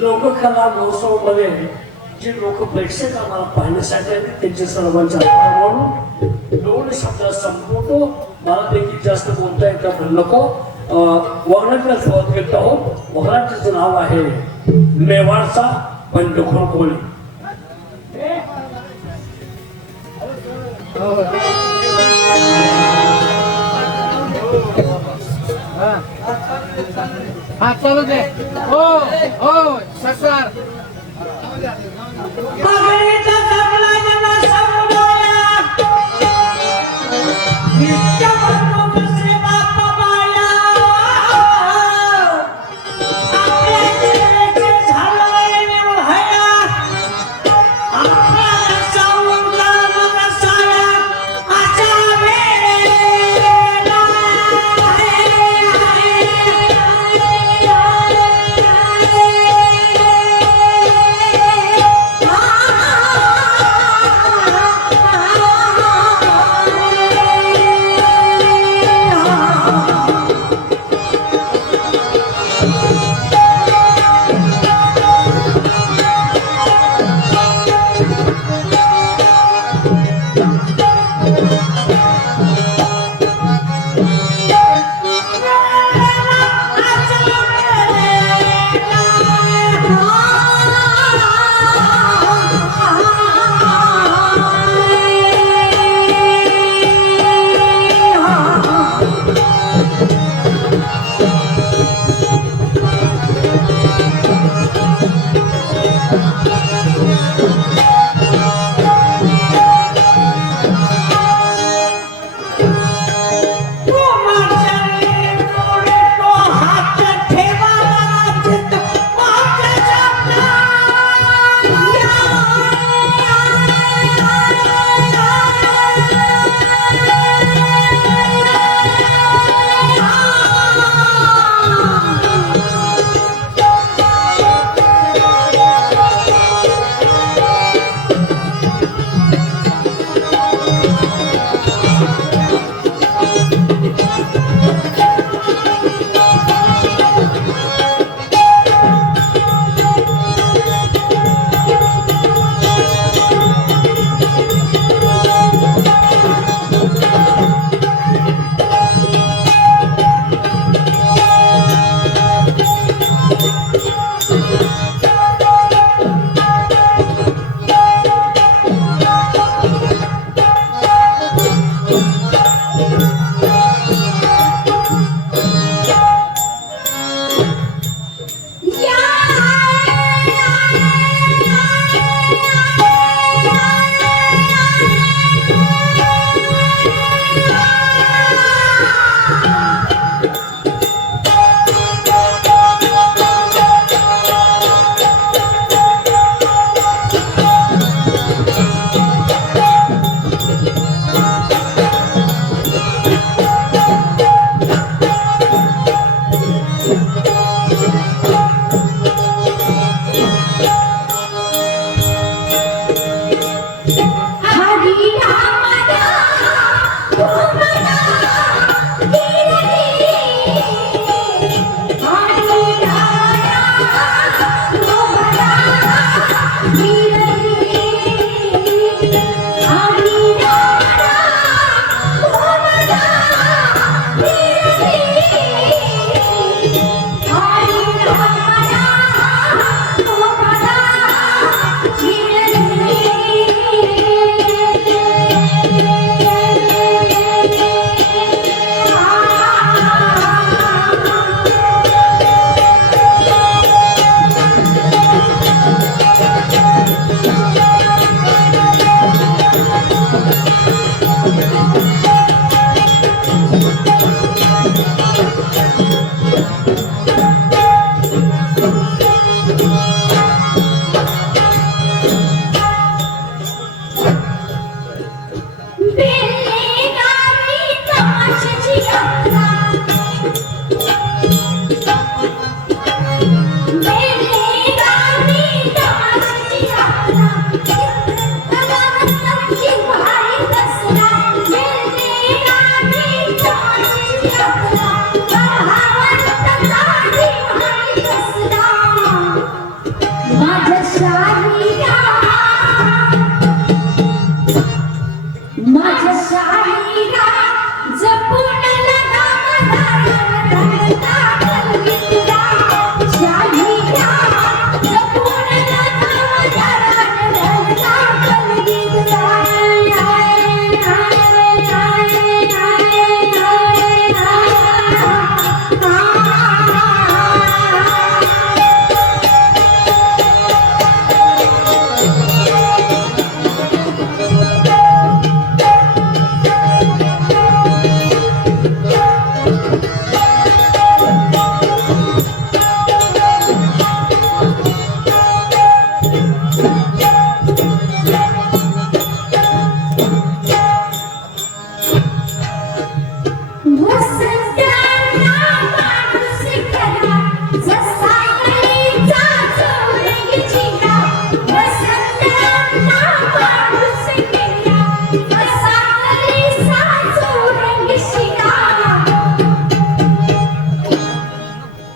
लोककला महोत्सवामध्ये जे लोक प्रेक्षक आम्हाला पाहण्यासाठी आले त्यांचे सर्वांचे आभार मानून दोन शब्दात संपवतो. मला देखील जास्त बोलता येतं नको. वगणाच्या सुरुवात करत आहोत. वगणाचं नाव आहे मेवाडचा बंडखोर कोळी. हा चालू दे. हो हो सरकार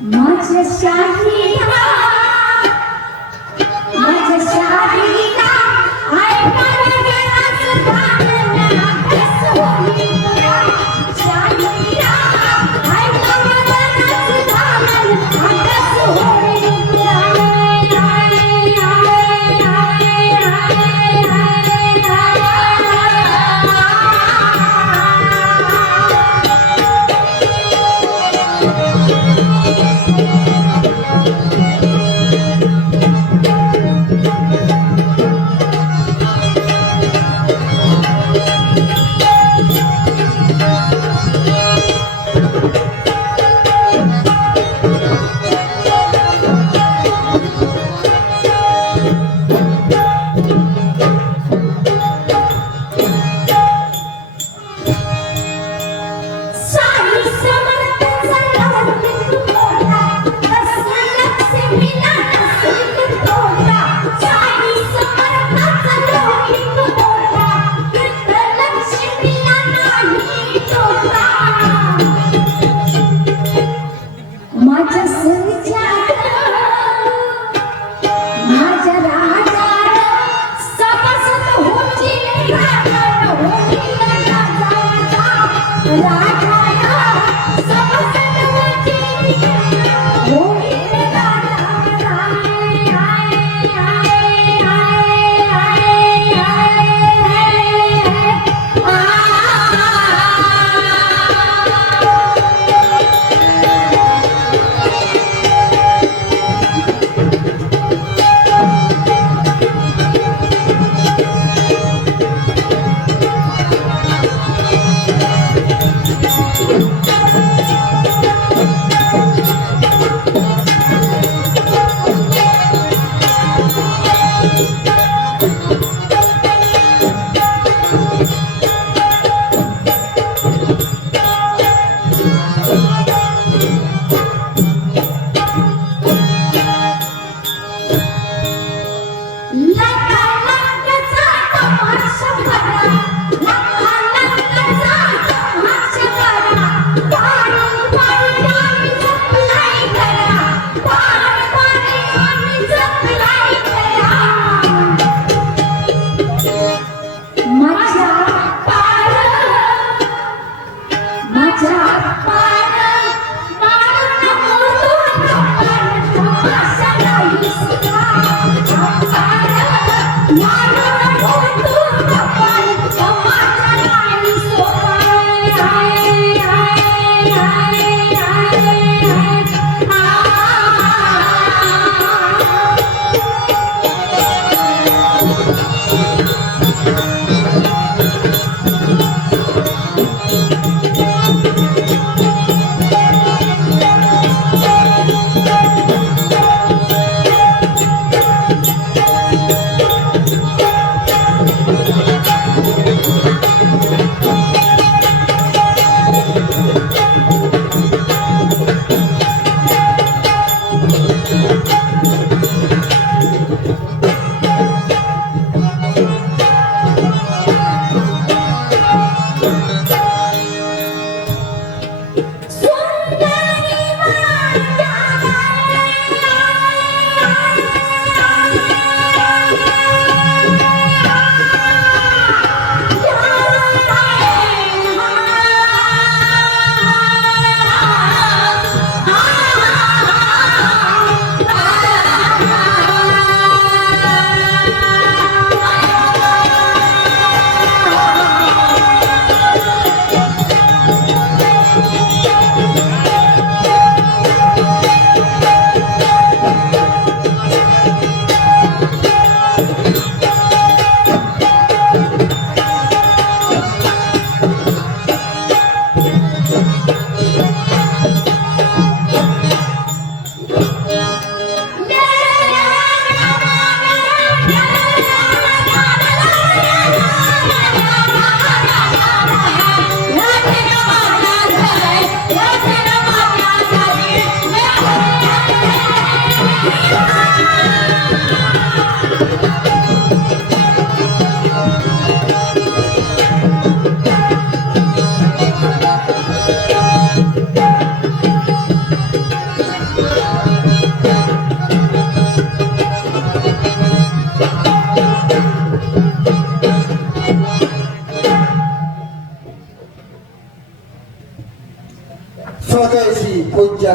माझ्या शाहीला माझ्या शाहीला ऐकायला गेलाच धाडला कस होईल शाहीला ऐकायला गेलाच धाडला कस होईल माझ्या सुरजात माझ्या राजात सभासद होतील राजा होतील राजा सभासद होतील होईल राजा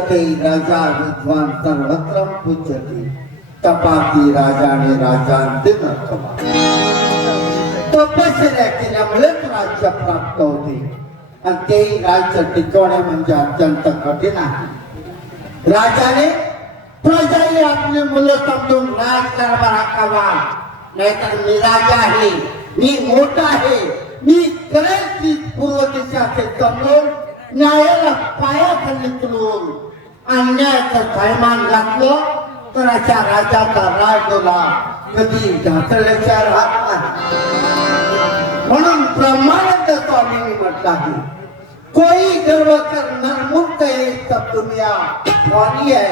पूज्यते राजा विद्वान सर्वत्र पूज्यते तपाती राजाने राजांते नरकमा तपश्चर्या केल्यामुळेच राज्य प्राप्त होते आणि तेही राज्य टिकवणे म्हणजे अत्यंत कठीण आहे. राजाने प्रजाही आपली मुलं समजून राजकारभार हाकावा, नाहीतर मी राजा आहे, मी मोठा आहे, मी करेल ती पूर्व दिशाचे समजून न्यायाला पायाखाली तुडवून अन्यायाचं थैमान घातलं तर अशा राजाचा राजगोला कधी ढासळल्याच्या राहत नाही. म्हणून ब्रह्मानंद स्वामींनी म्हटलं आहे, कोई गर्व कर नरमुक्त है सब दुनिया वाणी है,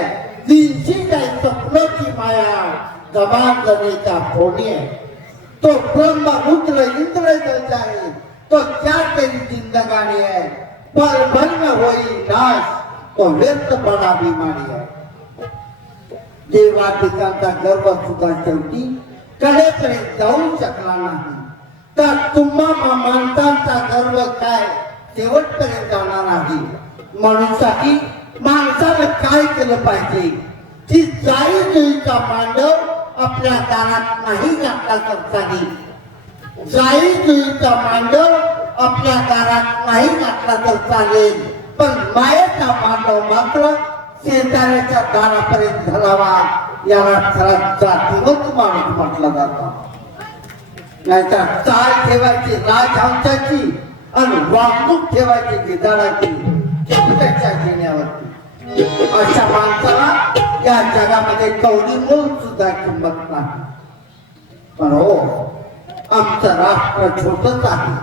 जिनसी है सपनों की माया जबान देने का फोनी है. तो ब्रह्म रुद्र इंद्र जल जाए तो क्या तेरी जिंदगानी है, पर भर में होई नाश तो व्यर्थ बड़ा बीमारी है. देवाधिकांचा गर्व सुद्धा शेवटी कडेपर्यंत जाऊ शकला नाही, तर तुम्हा माणसांचा गर्व काय शेवटपर्यंत जाणार आहे. म्हणूनसाठी माणसानं काय केलं पाहिजे, की जाईजुईचा मांडव आपल्या दारात नाही घातला तर चालेल, जाईजुईचा मांडव आपल्या दारात नाही घातला तर चालेल, पण मायेचा मांडव मात्र शेजाऱ्याच्या दारापर्यंत घालावा. याला खरा जातीवंत माणूस म्हटला जातो. नाहीतर चाल ठेवायची राजहंसाची आणि वागणूक ठेवायची गिधाडाची त्याच्या घेण्यावरती. अशा माणसाला या जगामध्ये कवडी मूल सुद्धा किंमत नाही. पण हो, आमचं राष्ट्र छोटच आहे,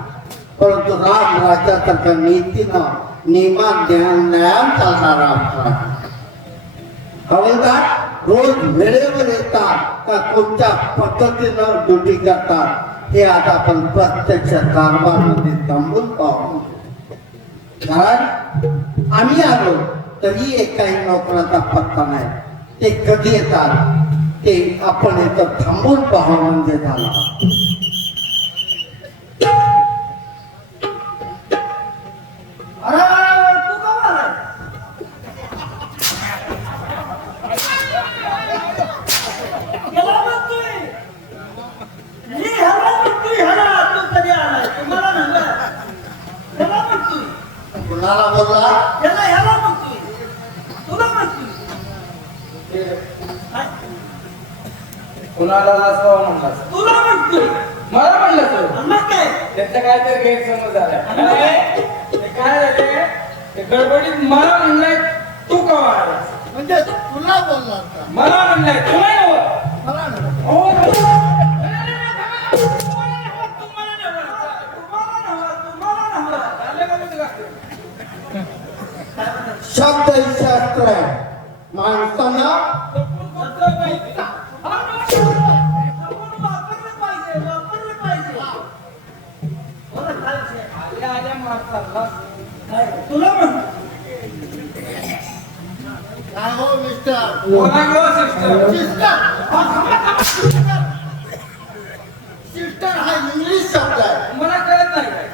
परंतु राम राज्यासारखं नीतीनं नियमान न्यायान चालणारा राष्ट्र आहे. हवालदार रोज वेळेवर येतात का कोणत्या पद्धतीनं ड्युटी करतात हे आता आपण प्रत्यक्ष कारभारामध्ये थांबून पाहू. कारण आम्ही आलो तरी एकाही नोकराचा पत्ता नाही. ते कधी येतात ते आपण इथं थांबून पाहावं म्हणजे झाला. कुणाला बोलला? कुणाला नसतो म्हणलास? मला म्हणलं तू. त्याचा काय तर गैरसमज झाला. ते काय झाले, ते गडबडीत मला म्हणलाय तू कवा आलास? म्हणजे तुला बोलला का? मला म्हणलाय तू नाही नव्हं. मला नाही. शब्द शास्त्र आहे. माणसांना तुला म्हण काय हो मिस्टर? सिस्टर हा इंग्लिश शब्द आहे. मला कळत नाही काय.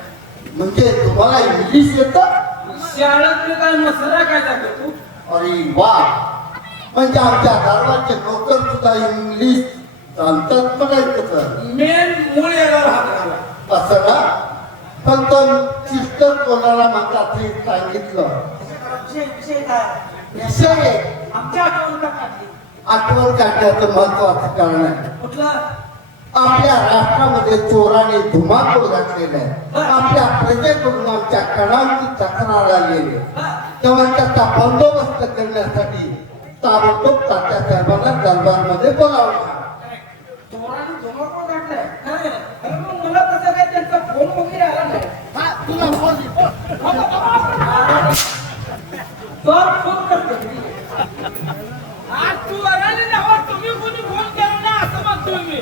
म्हणजे तुम्हाला इंग्लिश येतं? शाळेत काय मसाला काय जातो तू? अरे वा, म्हणजे आमच्या गावाचे नोकर सुद्धा इंग्लिश जाणतात म्हणायचं. मेन मूळ याला राहत असं ना? पण तो सिस्टर कोणाला म्हणतात हे सांगितलं. विषय आठवण काढण्याचं महत्वाचं कारण आहे. आपल्या राष्ट्रामध्ये चोराने धुमाकूळ घातलेला आहे. आपल्या प्रजेकडून आमच्या कणांची तक्रार आलेली आहे. तेव्हा त्याचा बंदोबस्त करण्यासाठी ताबडतोब तात्या साहेबांना दरबारमध्ये बोलावलं. चोराने धुमाकूळ घातलाय. मला तसं काय त्यांचा फोन वगैरे आला नाही. तुला फोन फोन करतो. आज तू आला ना, तुम्ही कोणी फोन केला ना असं म्हणतोय मी.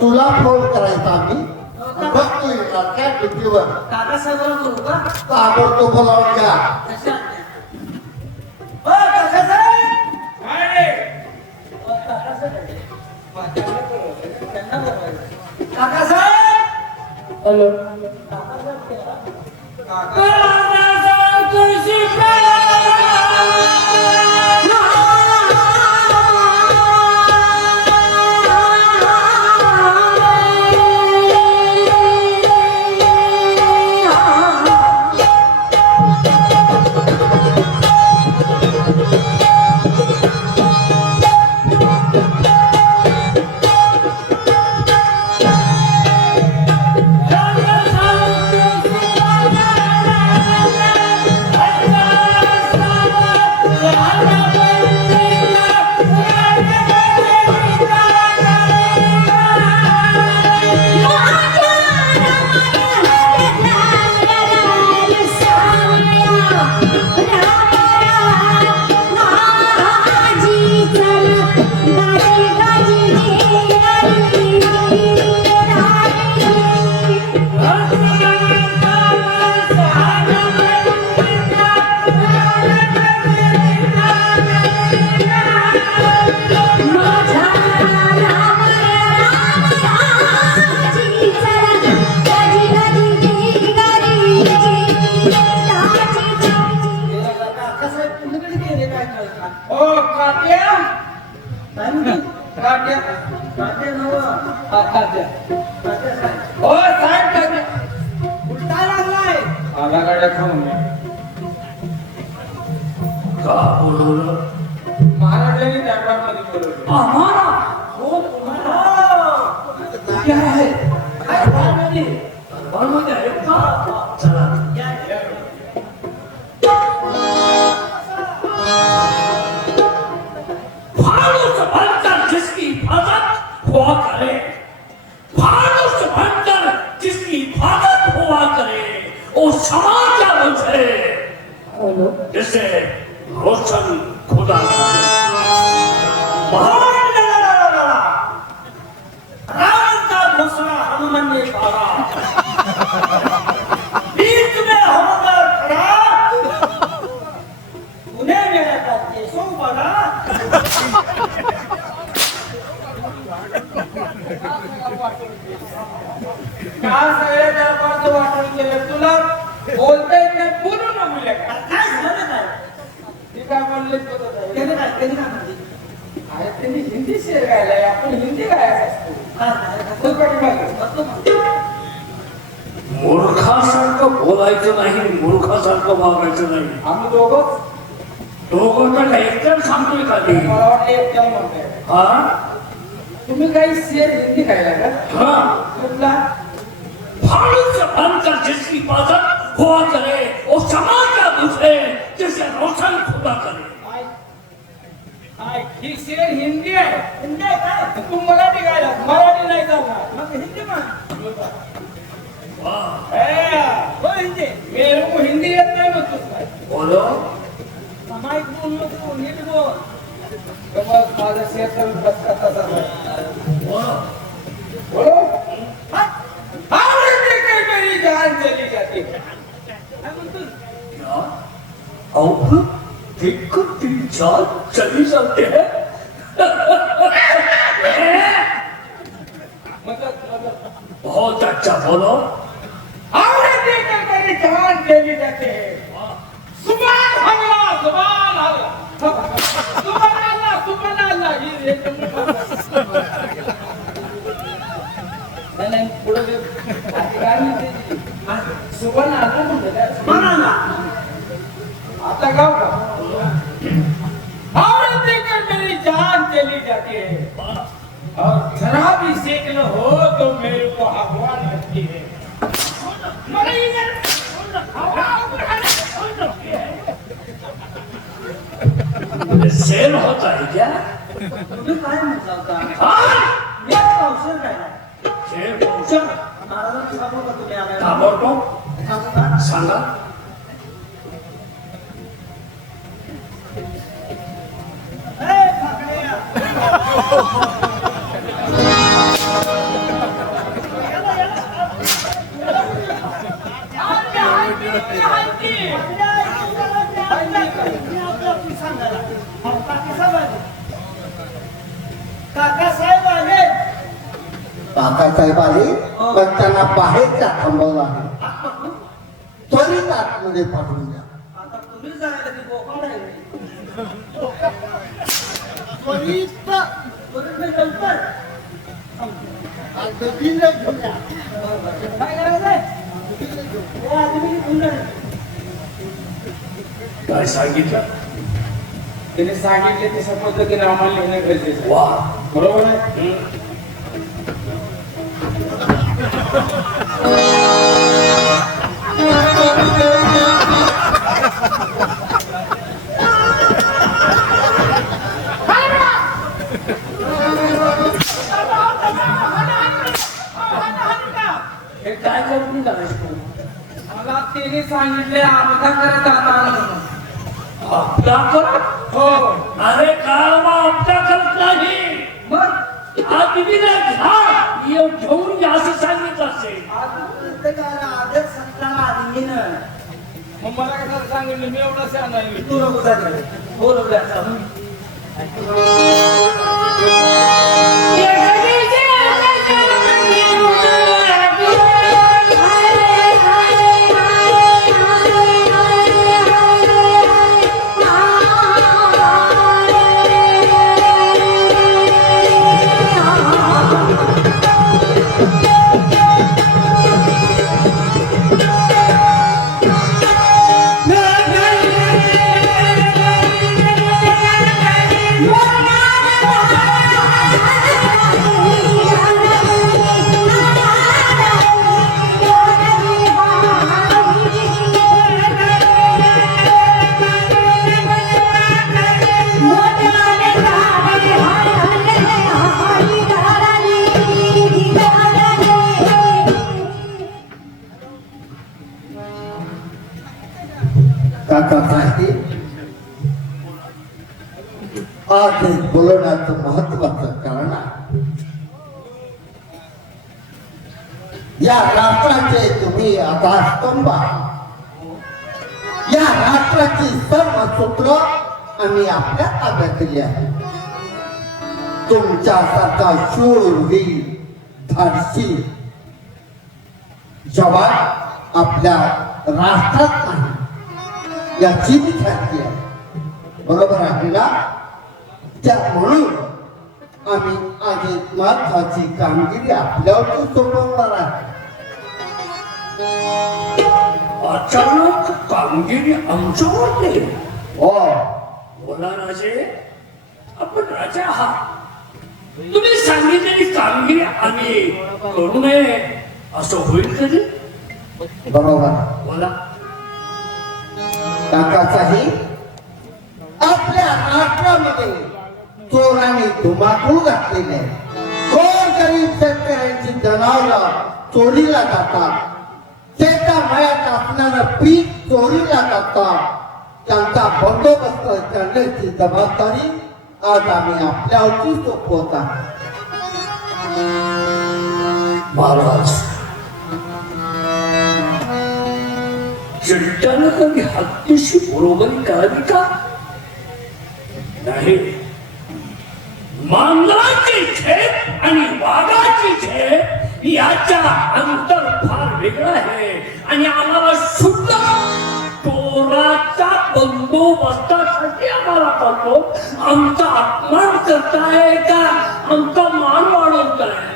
तुला फोन करायचा आम्ही बघतोय काय ड्युटीवर ताबडतोब बोलावून घ्या. हॅलो. ओ काट्या काट्या काट्या काट्या ओ साहेब काट्या उलटा लागलाय आला गाड्या खाऊन का बोलवलं महाराजांनी दरबारमध्ये बोलवलं आम्हाला हो तुम्हाला काय आहे दरबारमध्ये आहे का चला फानुस बनकर जिसकी हिफाजत हुआ करे फानुस बनकर जिसकी हिफाजत हुआ करे वो समाज क्या बचे जिसे रोशन खुदा रावण का दूसरा हनुमान ने पारा बीच में हमला खड़ा उन्हें मेरा का केसों बना का सगळे दरबारचं वाटून गेलं तुला बोलता येत नाही बोलू ना मुले काय झालं काय ती काय म्हणले त्याने काय म्हणते अरे त्यांनी हिंदी शेर गायलाय आपण हिंदी गायला असतो तो पाठीमागे. मूर्खासारखं बोलायचं नाही मूर्खासारखं वागायचं नाही आम्ही दोघंच दोघं तर एकटं सांगतोय का ते मला वाटलं एकट्याला म्हणताय हा तुम्ही काही शेर हिंदी गायला का हा कुठला फानुस बनकर जिसकी हिफाजत हुआ करे वो समाज क्या बचे जिसे रोशन खुदा करे ही शेर हिंदी आहे हिंदी आहे काय तू मराठी गायला मराठी नाही चालणार मग हिंदी म्हण वाह हो हिंदी मेरे को हिंदी येत नाही मग तुझं बोलो माईक बोल नको नीट बोल बस माझा शेर तर बस कसा बोलो बोलो मेरी जान चली जाती है काय म्हणतो क्या अब देखो तीन चार चली जाते हैं मतलब बहुत अच्छा बोलो औरत देखकर मेरी जान चली जाती है सुभान अल्लाह सुभान अल्लाह सुभान अल्लाह ये नाही पुढे काय म्हणते सुभान अल्लाह म्हणते म्हणा ना आता गाव का औरत देखकर मेरी जान चली जाती है और जरा भी सेकल हो तो मेरे को हवा लगती है शेर होता है क्या तुम्ही काय म्हणता होता हाँ मी पावसाळ काय शेर पहुंचा महाराजांना सांगू का तुम्ही आम्हाला ताबडतोब सांगू का सांगा ए फाकड्या काकासाहेब आले काकासाहेब आले पण त्यांना बाहेरच्या थांबवलं आहे त्वरित आतमध्ये पाठवून द्या कोण आहे वरिष्ठ डॉक्टर. काय करायचंय हे आदमी सुंदर काय सांगितलं? त्याने सांगितले तशा पद्धतीने आम्हाला लिहिणं गरजेचं आहे. वा, बरोबर आहे. हे काय करून करायचं? मला त्याने सांगितले आपला करत आता आपला करत? हो. अरे काळवा आपला करत नाही. मग आदमीला घ्या घेऊन घ्या असं सांगितलं असेल. आदर सत्कार आदमीनं मग मला कसं सांगितलं मी एवढा शहाणा आहे. तू नको झालं बोलवलं आता. काकासाठी आज हे बोलवण्याचं महत्वाचं कारण आहे. या राष्ट्राचे तुम्ही आधारस्तंभ आहात. या राष्ट्राची सर्व सूत्र आम्ही आपल्या ताब्यात दिली आहे. तुमच्यासारखा शूरवीर धाडसी जवान आपल्या राष्ट्रात नाही याची मी ख्याती आहे. बरोबर आहे ना? त्या म्हणून आम्ही आज एक महत्वाची कामगिरी आपल्यावर सोपवणार आहे. अचानक कामगिरी आमच्यावर नाही. हो, बोला राजे, आपण राजा आहात. तुम्ही सांगितलेली कामगिरी आम्ही करू नये असं होईल कधी? बरोबर. बोला. काकाचाही आपल्या राष्ट्रामध्ये चोरांनी धुमाकूळ घातलेले आहे. गोरगरीब शेतकऱ्यांची जनावरं चोरीला जातात. शेतामळ्यात असणारं पीक चोरीला जातात. त्यांचा बंदोबस्त करण्याची जबाबदारी आज आम्ही आपल्यावरती सोपवत आहोत. महाराज, चिंतानं कधी हत्तीशी बरोबरी करावी का? नाही. मांजराची झेप आणि वाघाची झेप याच्या अंतर फार वेगळं आहे. आणि आम्हाला शुद्ध चोराच्या बंदोबस्तासाठी आम्हाला करतो. आमचा अपमान करताय का आमचा मान वाढवताय?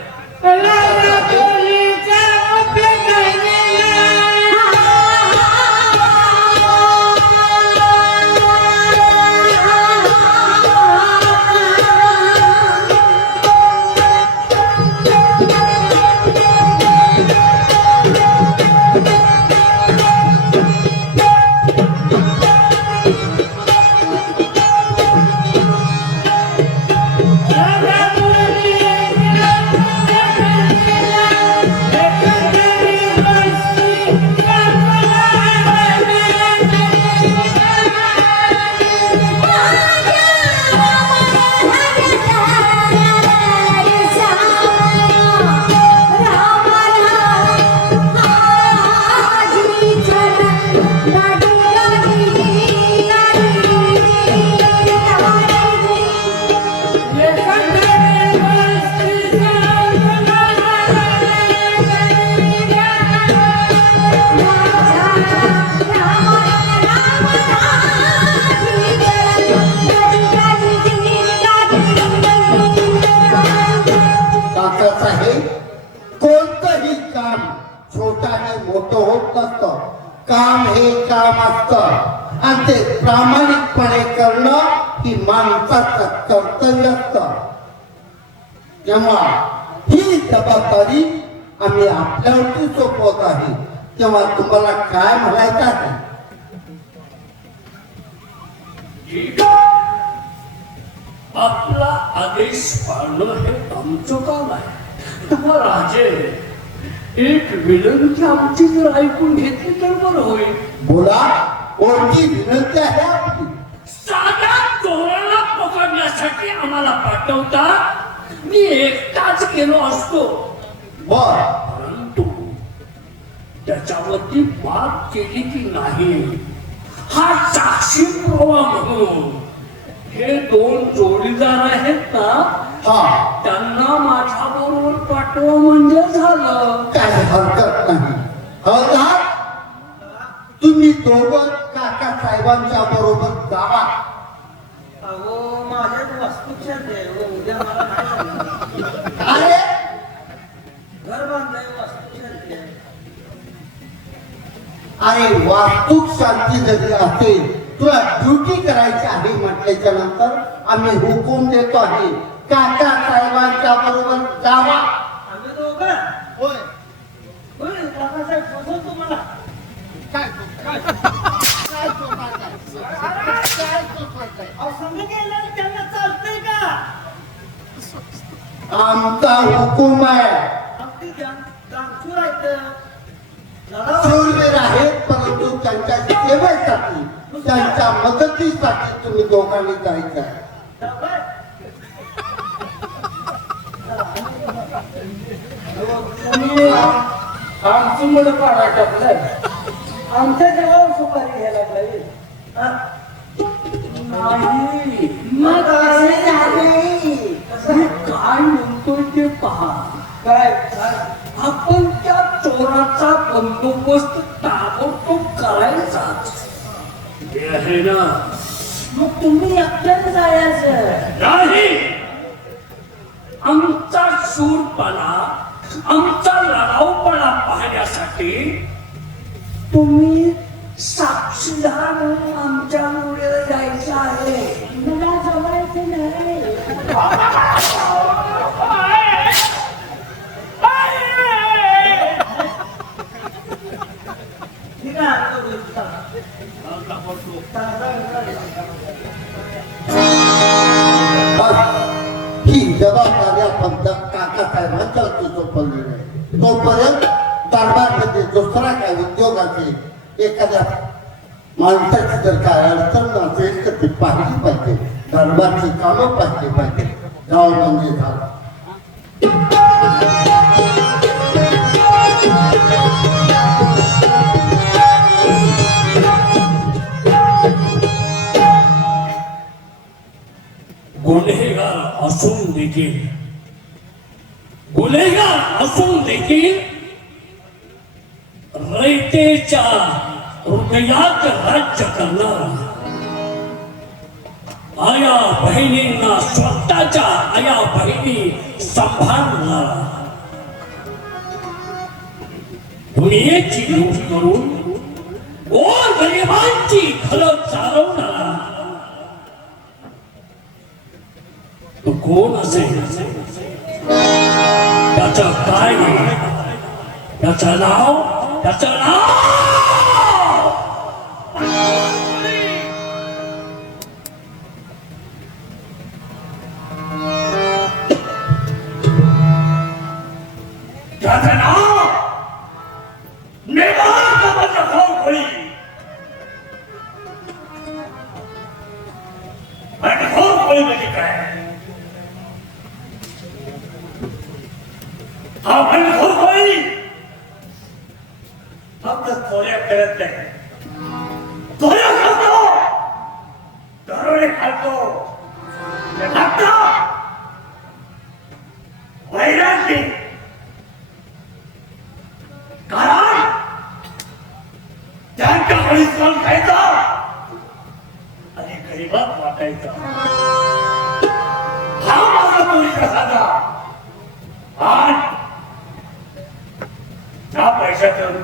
काम हे काम असतं आणि ते प्रामाणिकपणे करणं ही माणसाचं कर्तव्य असतं. जेव्हा ही जबाबदारी आम्ही आपल्यावरती सोपवत आहे तेव्हा तुम्हाला काय म्हणायचं आहे? ठीक आहे. आपला आदेश पाळणं हे आमचं काम आहे. तेव्हा राजे, एक विनंती आमची जर ऐकून घेतली तर बरं होईल. बोला, कोणती विनंती आहे आपली? साधा चोराला पकडण्यासाठी आम्हाला पाठवतात. मी एकटाच गेलो असतो, बर, परंतु त्याच्यावरती बात केली की नाही हा साक्षी पुरावा म्हणून हे दोन जोडीदार आहेत ना, हा, त्यांना माझ्या बरोबर पाठवा म्हणजे झालं. काय हरकत नाही. हवलदार, तुम्ही दोघं काका साहेबांच्या बरोबर जावा. अहो माझ्यात वास्तुशांत आहे हो. उद्या मला काय सांगणार? अरे, घर बांधाय वास्तुशांत आहे. अरे वास्तूक शांती जरी असेल, तुला ड्युटी करायची आहे म्हटल्याच्या नंतर आम्ही हुकूम देतो आहे, काका साहेबांच्या बरोबर जावा. आम्ही दोघं होय. होय काकासाहेब फसवतो मला. अहो संघ गेल्यावर त्यांना चालतंय का? आमचा हुकूम आहे. अगदी दानशूर आहेत. लढाऊ. शूरवीर आहेत, परंतु त्यांच्या सेवेसाठी, त्यांच्या मदतीसाठी तुम्ही दोघांनी जायचं आहे. जाऊया. आमचं मुलं पाडा टाकलंय. आमच्या जेव्हा सुपारी घ्यायला पाहिजे. हा? नाही, मग असे झाले. मी काय म्हणतोय ते पहा. काय आपण त्या चोराचा बंदोबस्त ताबडतोब करायचाच. हे आहे ना? मग तुम्ही एकट्याने जायचं. नाही, आमचा शूरपणा, आमचा लढाऊपणा पाहण्यासाठी तुम्ही साक्षीदार म्हणून आमच्या मुळे जायचं आहे. मला जमायचं नाही. ठीक आहे आता बोलतो. बस, ही जबाबदारी आपण काका साहेबांच्यावरती सोपवलेली आहे. तोपर्यंत दरबारमध्ये दुसरा काय उद्योग असेल, एखाद्या माणसाची जर काय अडचण असेल तर ती पाहिली पाहिजे. दरबारची कामं पाहिली पाहिजे. गाव म्हणजे झालं. गुन्हेगार असून देखील, गुन्हेगार असून देखील रयतेच्या हृदयात राज्य करणारा, आया बहिणींना स्वतःच्या आया बहिणी सांभाळणारा, दुनियेची लूट करून गरिबांची घरं चालवणारा तो कोण असेल? त्याचं काय नाव? त्याचं नाव म्हणजे काय? आपण फक्त थोड्या करत नाही, थोड्या खातो, दरोडे खातो, वैराग्य. कारण त्यांच्या परिश्रम खायचा आणि गरीबात वाटायचा. हा माझा चोरीचा साधा. आणि त्या पैशातून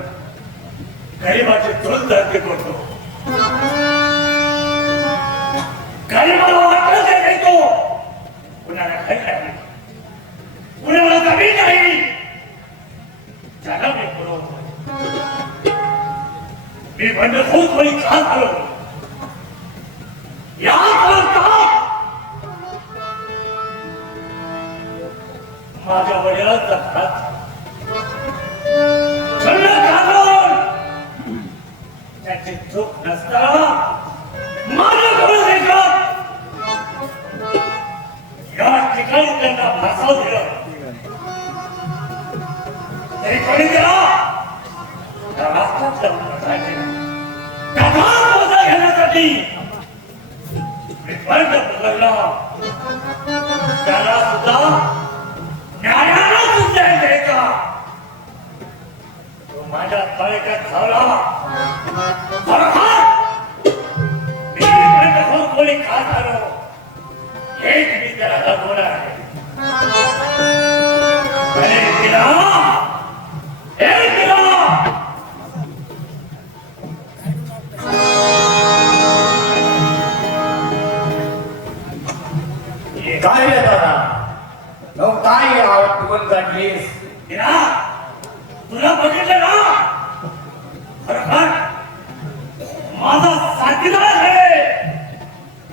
गरिबाचे चोल दर्द करतो. गरिबाला वाटलं ते देतो, कुणाला काही नाही, कुणाला जमीन नाही, त्याला मी पुरवतो. मी बंडखोर कोणी का झालो याकरता माझ्या वडिलांचा घात छंद घालून त्याची चूक नसताना माझ्याकडून देतात. या ठिकाणी त्यांना फासाव दिलं तरी कोणी दिला त्या राष्ट्रात कथा घेण्यासाठी मी बंड पकडला. त्याला सुद्धा न्यायाला न्याय द्यायचा. तो माझ्या तळक्यात धावला. मी बंडखोर कोणी का झालो हेच मी त्याला दाखवणार आहे. काय रे दादा नो काय आठवण काढलीस तुला बघितलं ना खरोखर माझा साथीदार आहे.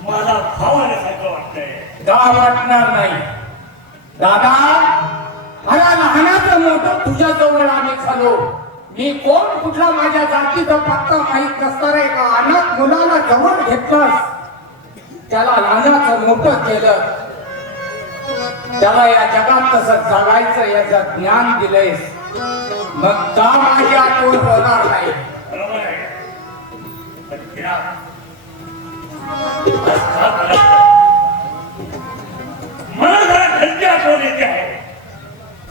माझा भाव आल्यासारखं वाटतंय. का वाटणार नाही दादा. मला लहानाचं मोठं तुझ्या जवळ आम्ही झालो. मी कोण कुठला माझ्या जातीचा पत्ता माहीत नसणार आहे का. अनाथ मुलाला जवळ घेतलंस, त्याला लहानाचं मोठं केलं, त्याला या जगात कसं जगायचं याचं ज्ञान दिलंयस. मग का माझी आठवण होणार नाही. बरोबर आहे. पण तिला मला जरा घरची आठवण येते आहे.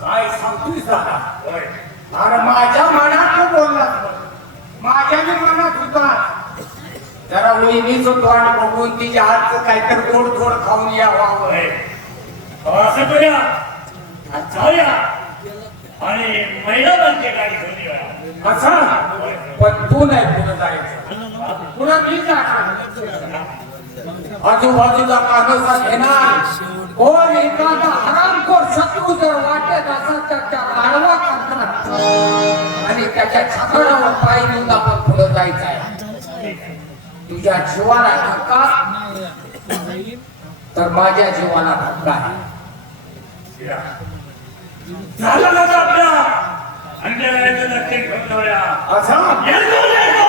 काय सांगतोय दादा. होय. अरे माझ्या मनात बोलला, माझ्याने मनात होता. जरा वहिनीचं तोंड बघून तिच्या हातचं काहीतरी गोड गोड खाऊन यावं. होय. असं करूया, आज जाऊया आणि महिलांची गाडी घेऊन येऊया. असं पण तू नाही पुढे जायचं, पुढे मी जाणार. आजूबाजूला कागदा घेणार. कोण एखादा हरामखोर शत्रू जर वाटत असेल तर त्या गाडवा करणार आणि त्याच्या छाताडावर पाय घेऊन आपण पुढे जायचं आहे. तुझ्या जीवाला धक्का तर माझ्या जीवाला धक्का आहे. झालं ना आपल्या अंधेऱ्याचं नक्की घेऊया. असं येतो, येतो.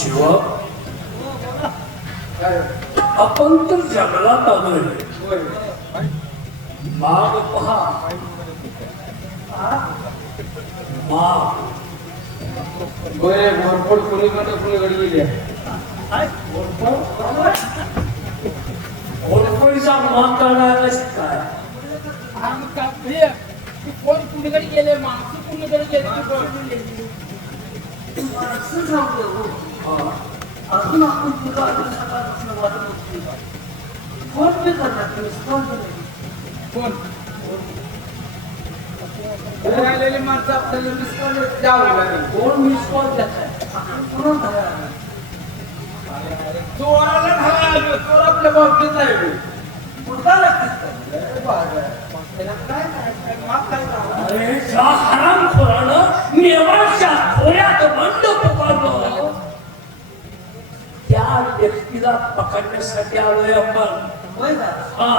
शिवा, आपण तर जंगलात आलोय. माग पहा, माग. बरे भरपूर कुणीकडे कुणीकडे गेले. घोरपडीचा माग करणारा काय कोण कुणीकडे गेले, माणसं कुणीकडे गेले. अजून आपण तुला अजून सकाळपासून वाटत होतो. फोन पे करतात रिस्पॉन्स कोण राहिलेले माणसं आपल्याला रिस्पॉन्स द्यावं लागेल. कोण मिस कॉल देत आहे. चोराला घाला, चोर आपल्या बाबतीत आहे. कुठला लागतात काय करायचं. अरे ज्या हरामखोरानं मेवाडच्या खोऱ्यात बंड पुकारलं त्या व्यक्तीला पकडण्यासाठी आलोय आपण. होय का. हा,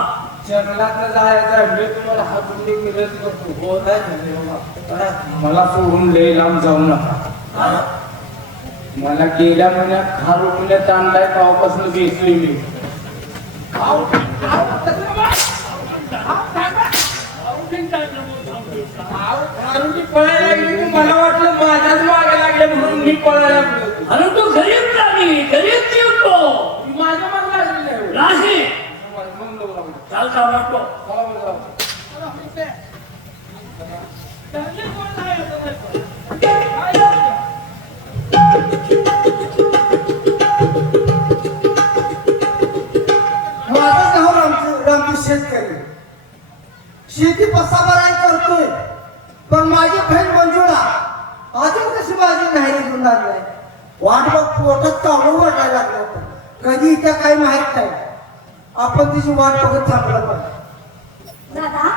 जंगलात जायचं मी तुम्हाला हातून मिळत करतो. हो काय झाले बाबा. मला सोडून लई लांब जाऊ नका. मला गेल्या महिन्यात खारू पुण्यात आणलाय तेव्हापासून बेसली मी. मी पळायला लागली की मला वाटलं माझ्याच मागे लागले म्हणून मी पळायला लागलो. अरे तू गरीब नाही, गरीब जीवतो माझ्या मागे लागली नाही. म्हणून नको लागलो. चाल का वाटतो चला बरं जाऊ. चांगले कोण आहे काय झालं? माझं नाव रामजी शेतकरी. शेती पसाबराई करतोय, पण माझी बहीण मंजुळा अजून कशी माझी नाही निघून लागलाय. वाट बघ पोटात चावलं वाटायला लागलं होतं. कधी इथं काही माहित नाही. आपण तिची वाट बघत थांबलं पाहिजे. दादा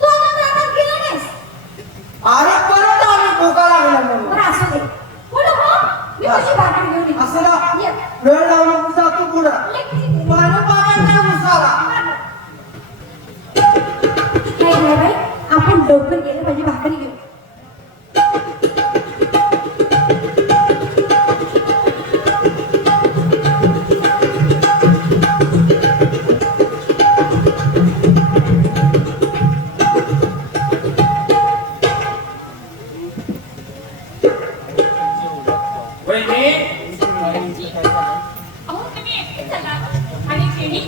तू अजून रानात गेला नाहीस. अरे परत आम्ही भोका लागला म्हणून. बरं असू दे. पुढं हो. मी तुझी भाकरी घेऊन येते. असं ना ये. वेळ लावून जातो पुढं. लेकीची. पाणी पाण्यात नाही घुसाला. काय झालं बाई? आपण लवकर गेलं पाहिजे भाकरी घेऊन. वहिनी अहो तुम्ही एकटे चला आणि खेळी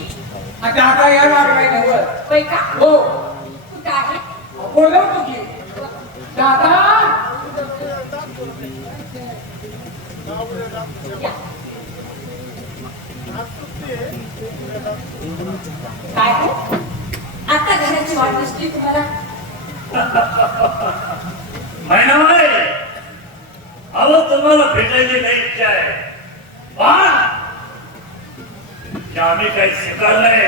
आता आता या लागलाय नव्हतं. होय का हो कुठं आहे बोलवतो की दादा या. काय हो आता घराची वाट दिसली तुम्हाला महिनाबाई, अहो तुम्हाला भेटायची काही इच्छा आहे, पण जे आम्ही काही स्वीकारलंय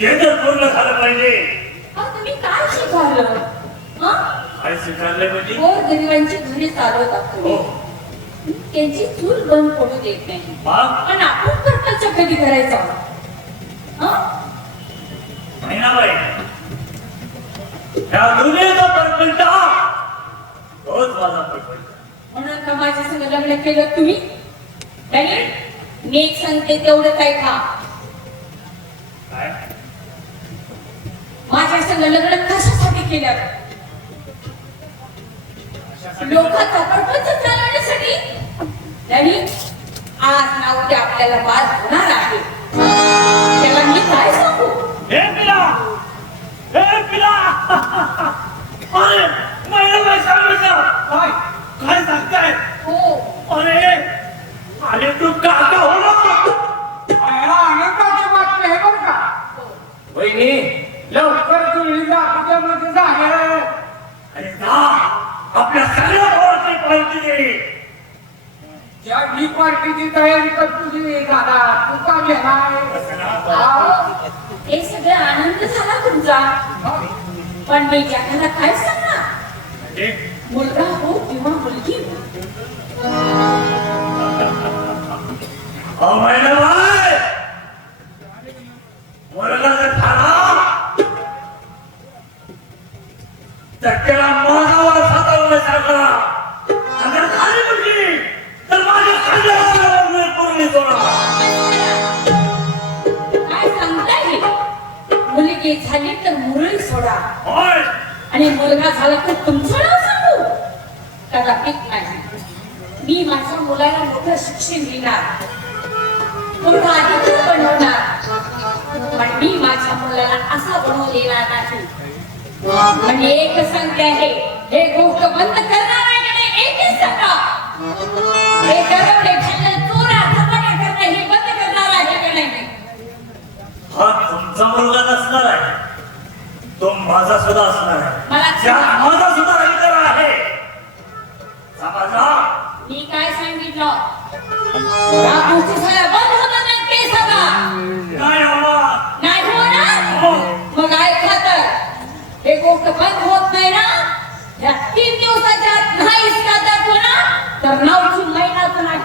ते तर पूर्ण झालं पाहिजे. अहो तुम्ही काय शिकवलं हं? काय स्वीकारलंय म्हणजे? गोरगरिबांची घरी चालवतात हो तुम्ही त्यांची चूल बंद पडू देत नाही मग पण आपण कर्तव्य कधी करायचं हं? महिनाबाई, ह्या दुनियेचा परपंच तोच माझा परपंच. म्हणून का माझ्या संग लग्न केलं तुम्ही नाही नीट सांगते तेवढं काय खा काय माझ्या संग लग्न कशासाठी केलं लोकांचा परपंच चालवण्यासाठी नाही आज ना उद्या आपल्याला बाद होणार आहे त्याला मी काय सांगू हे पिला, हे पिला. अरे महिनाबाई सांगितलं काय काय सांगताय? हो अरे अरे तू काका हो ना. ह्याला आनंदाची बातमी आहे बरं का. वहिनी लवकर जुळीला तुझ्यामध्ये जाणार आहे. अरे जा आपल्या सगळ्या भावाची पार्टी दे. ज्या मी पार्टीची तयारी कर तुझी दादा तू का घेणार हे सगळं आनंद झाला तुमचा पण मी जगाला काय सांगणार म्हणजे मुलगा हो किंवा मुलगी हो महिनाबाई, मुलगा जर झाला तर त्याला माझावर सातावण्यासारखा अगर खाली मुलगी तर माझ्या खांद्यावर पूर्ण सोडा. काय सांगताय हे? मुलगी झाली तर मुरळी सोडा होय आणि मुलगा झाला तर तुमचं नाव सांगू कदापित नाही मी माझ्या मुलाला मोठं शिक्षण देणार मोठा अधिकारी बनवणार पण मी माझ्या मुलाला असा बनवू देणार नाही म्हणजे एक सांगते आहे हे गोष्ट बंद करणार आहे की नाही एकच सांगा हे दरोडे खाल्लं चोरा धपाटा करणं हे बंद करणार आहे की नाही हा तुमचा मुलगा नसणार आहे, तो माझा सुद्धा असणार आहे. मला त्यात माझा सुद्धा अधिकार आहे. समजा मी काय सांगितलं या गोष्टी सगळ्या बंद होतात नाही ते सांगा काय हवा नाही होणार मग ऐका तर हे गोष्ट बंद होत नाही ना या 3 दिवसाच्या आत नाही इसका दाखव ना तर नावची महिनाच नाही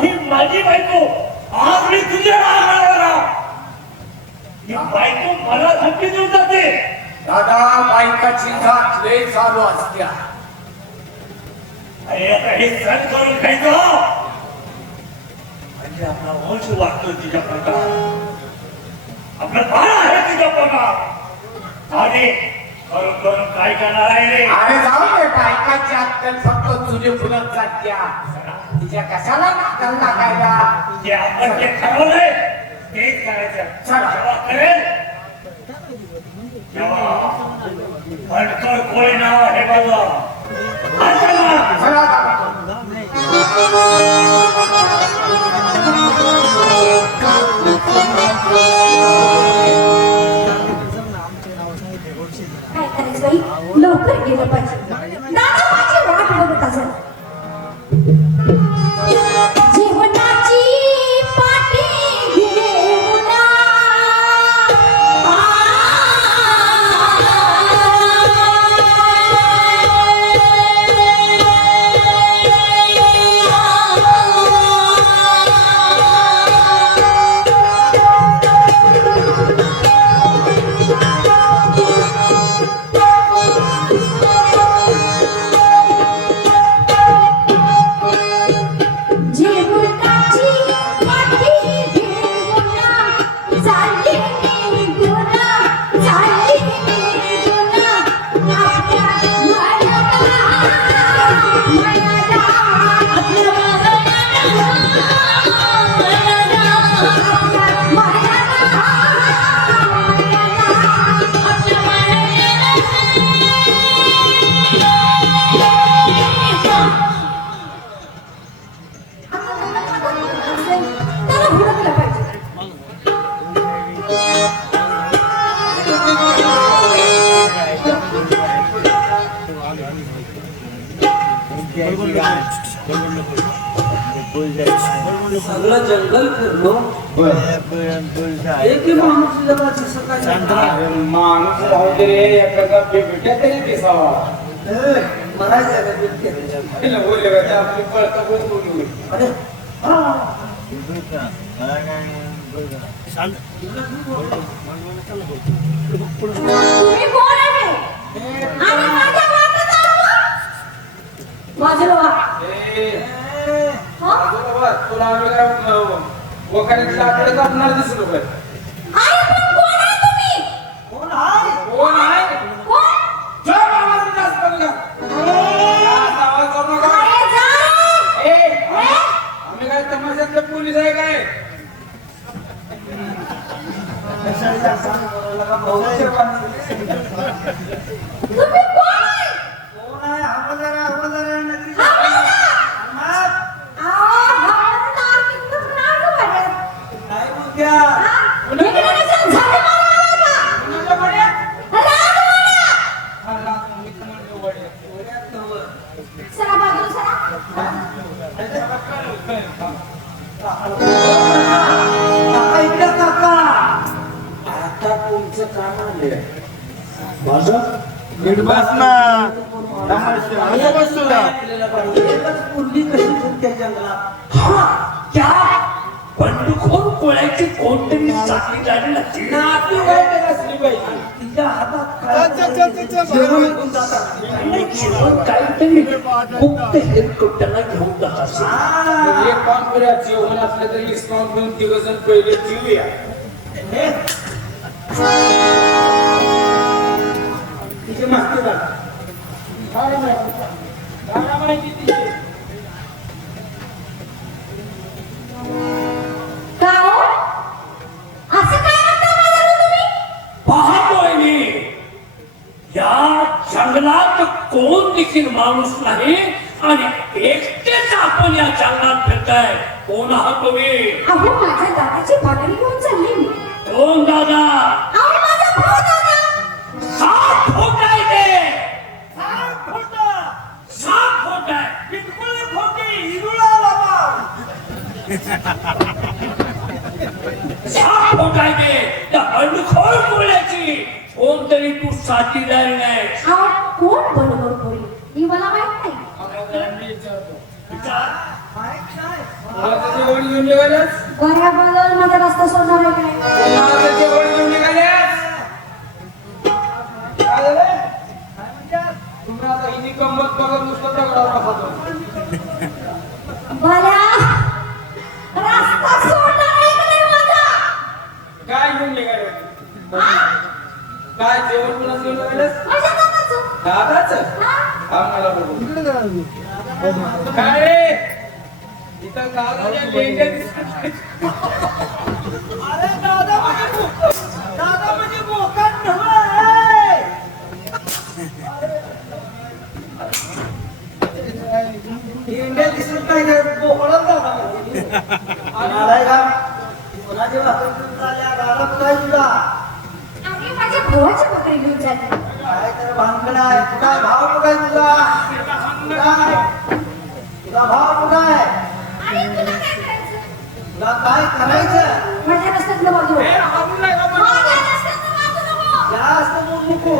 ही माझी बायको आज मी तुझ्या राहणार. ही बायको मला धमकी देऊन जाते. दादा बायकाची जात लय चालू असत्या अरे आता हे सण करून खायचं म्हणजे आपला वंश वागतोय तिच्या प्रकार, आपला बाळा आहे तिच्या प्रकार. अरे करून करून काय करणार आहे रे? अरे जाऊ दे, बायकाची अक्कल फक्त तुझे फुलत जात्या, तिच्या कशाला नाकाल टाकायला. जे आपण जे ठरवलंय तेच करायचं. जेव्हा करेल तेव्हा भटकर कोळी नाव आहे बघा. चला बाबा. काय करायचं बाई लवकर गेलं पाहिजे दादा माझी वाट बघत असेल जीवनाची पाठी घेऊन त्याला हुडकलं पाहिजे. सगळं जंगल फिरलो एक माणूस जरा दिसत नाही. माणूस राहू दे रे, एखादा बिबट्या तरी दिसावा. मला जरा बिबट्या. बोलले का आपली पळता पण बोलू. अरे तुम्ही कोण आहे आणि माझ्या वाटत आहात? बाजूला व्हा. तुला आम्ही काय वकारीतलं आकडे कापणार दिसलो काय? आई पण कोण आहे तुम्ही? कोण आहे? कोण आहे? कोण? जय बाबाचं जास्त बघा. जास्त आवाज करू नका. अरे जा. ए, आम्ही काय तमाशातले पोलीस आहे काय? तुम्ही कोण आहे? कोण आहे? हवालदार नगरी. हवालदार किती नाव आहे? काय बोलत्या? इकडे नसेल झाडे मारायला का? कुणाच्या वड्या? राजवाड्या. हा, रात मी तुम्हाला वड्या. वड्यात नव्हं. सरा बाजूला सरा. काका इकडे काका. आता तुमचं काम आले. माझं एकच पूर्वी कशी फिरते जंगलात. हा त्या बंडखोर कोळ्याची कोणतरी चाकरी लागली लागते. नातेवाईक असली पाहिजे. तिच्या हातात काय जेवण घेऊन जातात. आणि जीवन काहीतरी गुप्त हेलिकॉप्टरला घेऊन जात असेल. मग एक काम करूया, जेवण असलं तरी डिस्काउंट घेऊन तिघजण पहिले जेऊया. तिची माहिती झाली. काय माहिती? काय माहिती तिची? का हो? असं काय म्हणता माझ्यावर तुम्ही? पाहतोय मी या जंगलात कोण देखील माणूस नाही आणि एकटेच आपण या जंगलात फिरताय. कोण आहात तुम्ही? अहो माझ्या दादाची भाकरी घेऊन चालली मी. कोण दादा? अहो माझा भाऊ दादा. 7 फूट आहे ते. 7 फुटं. 7 फूट आहे. बिलकुल खोटी हिरुळा बाबा. 7 फूट आहे ते. त्या बंडखोर कोळ्याची कोणतरी तू साथीदार नाही. अहो कोण बरोबर बोलली ही मला माहित नाही. विचार. माझं जेवण घेऊन निघाल्यास? बऱ्याबरोबर माझा रस्ता सोडणार आहे काय? माझं जेवण घेऊन निघाल्यास? काय झालं? तुम्ही आता हिनी गंमत बघत नुसतं दगडावर बसा तुम्ही. काय जेवण पुन्हा घेऊन राहिलंस? माझ्या दादाचं. दादाचं हा? आम्हाला बघू इकडे जा. काय रे इथं गावाच्या लेंड्या दिसत आहेत. अरे दादा म्हणजे बोकाट नव्हे. लेंड्या दिसत नाही काय बोकडाच दादा आलाय का कोणाची भाकरी घेऊन चालल्या दादा काय तुला आणि माझ्या भावाची बकरी घेऊन जाते. काय तर भानगड आहे कुठं आहे भाव कुठं आहे तुझा तुझा भाव कुठं आहे आणि तुला काय करायचं? तुला काय करायचं माझ्या रस्त्यातलं बाजू. हे आपण नाही का म्हणतो? माझ्या रस्त्यातलं बाजू नको. जास्त बोलू नको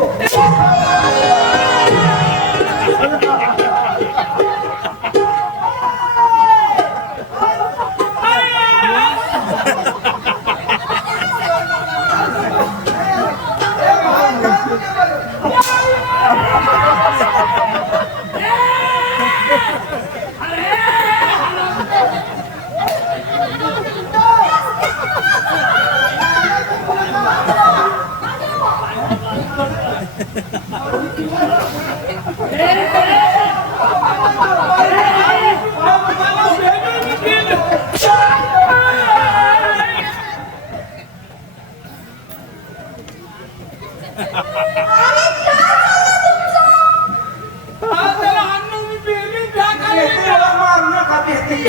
मारू नका ते तुम्ही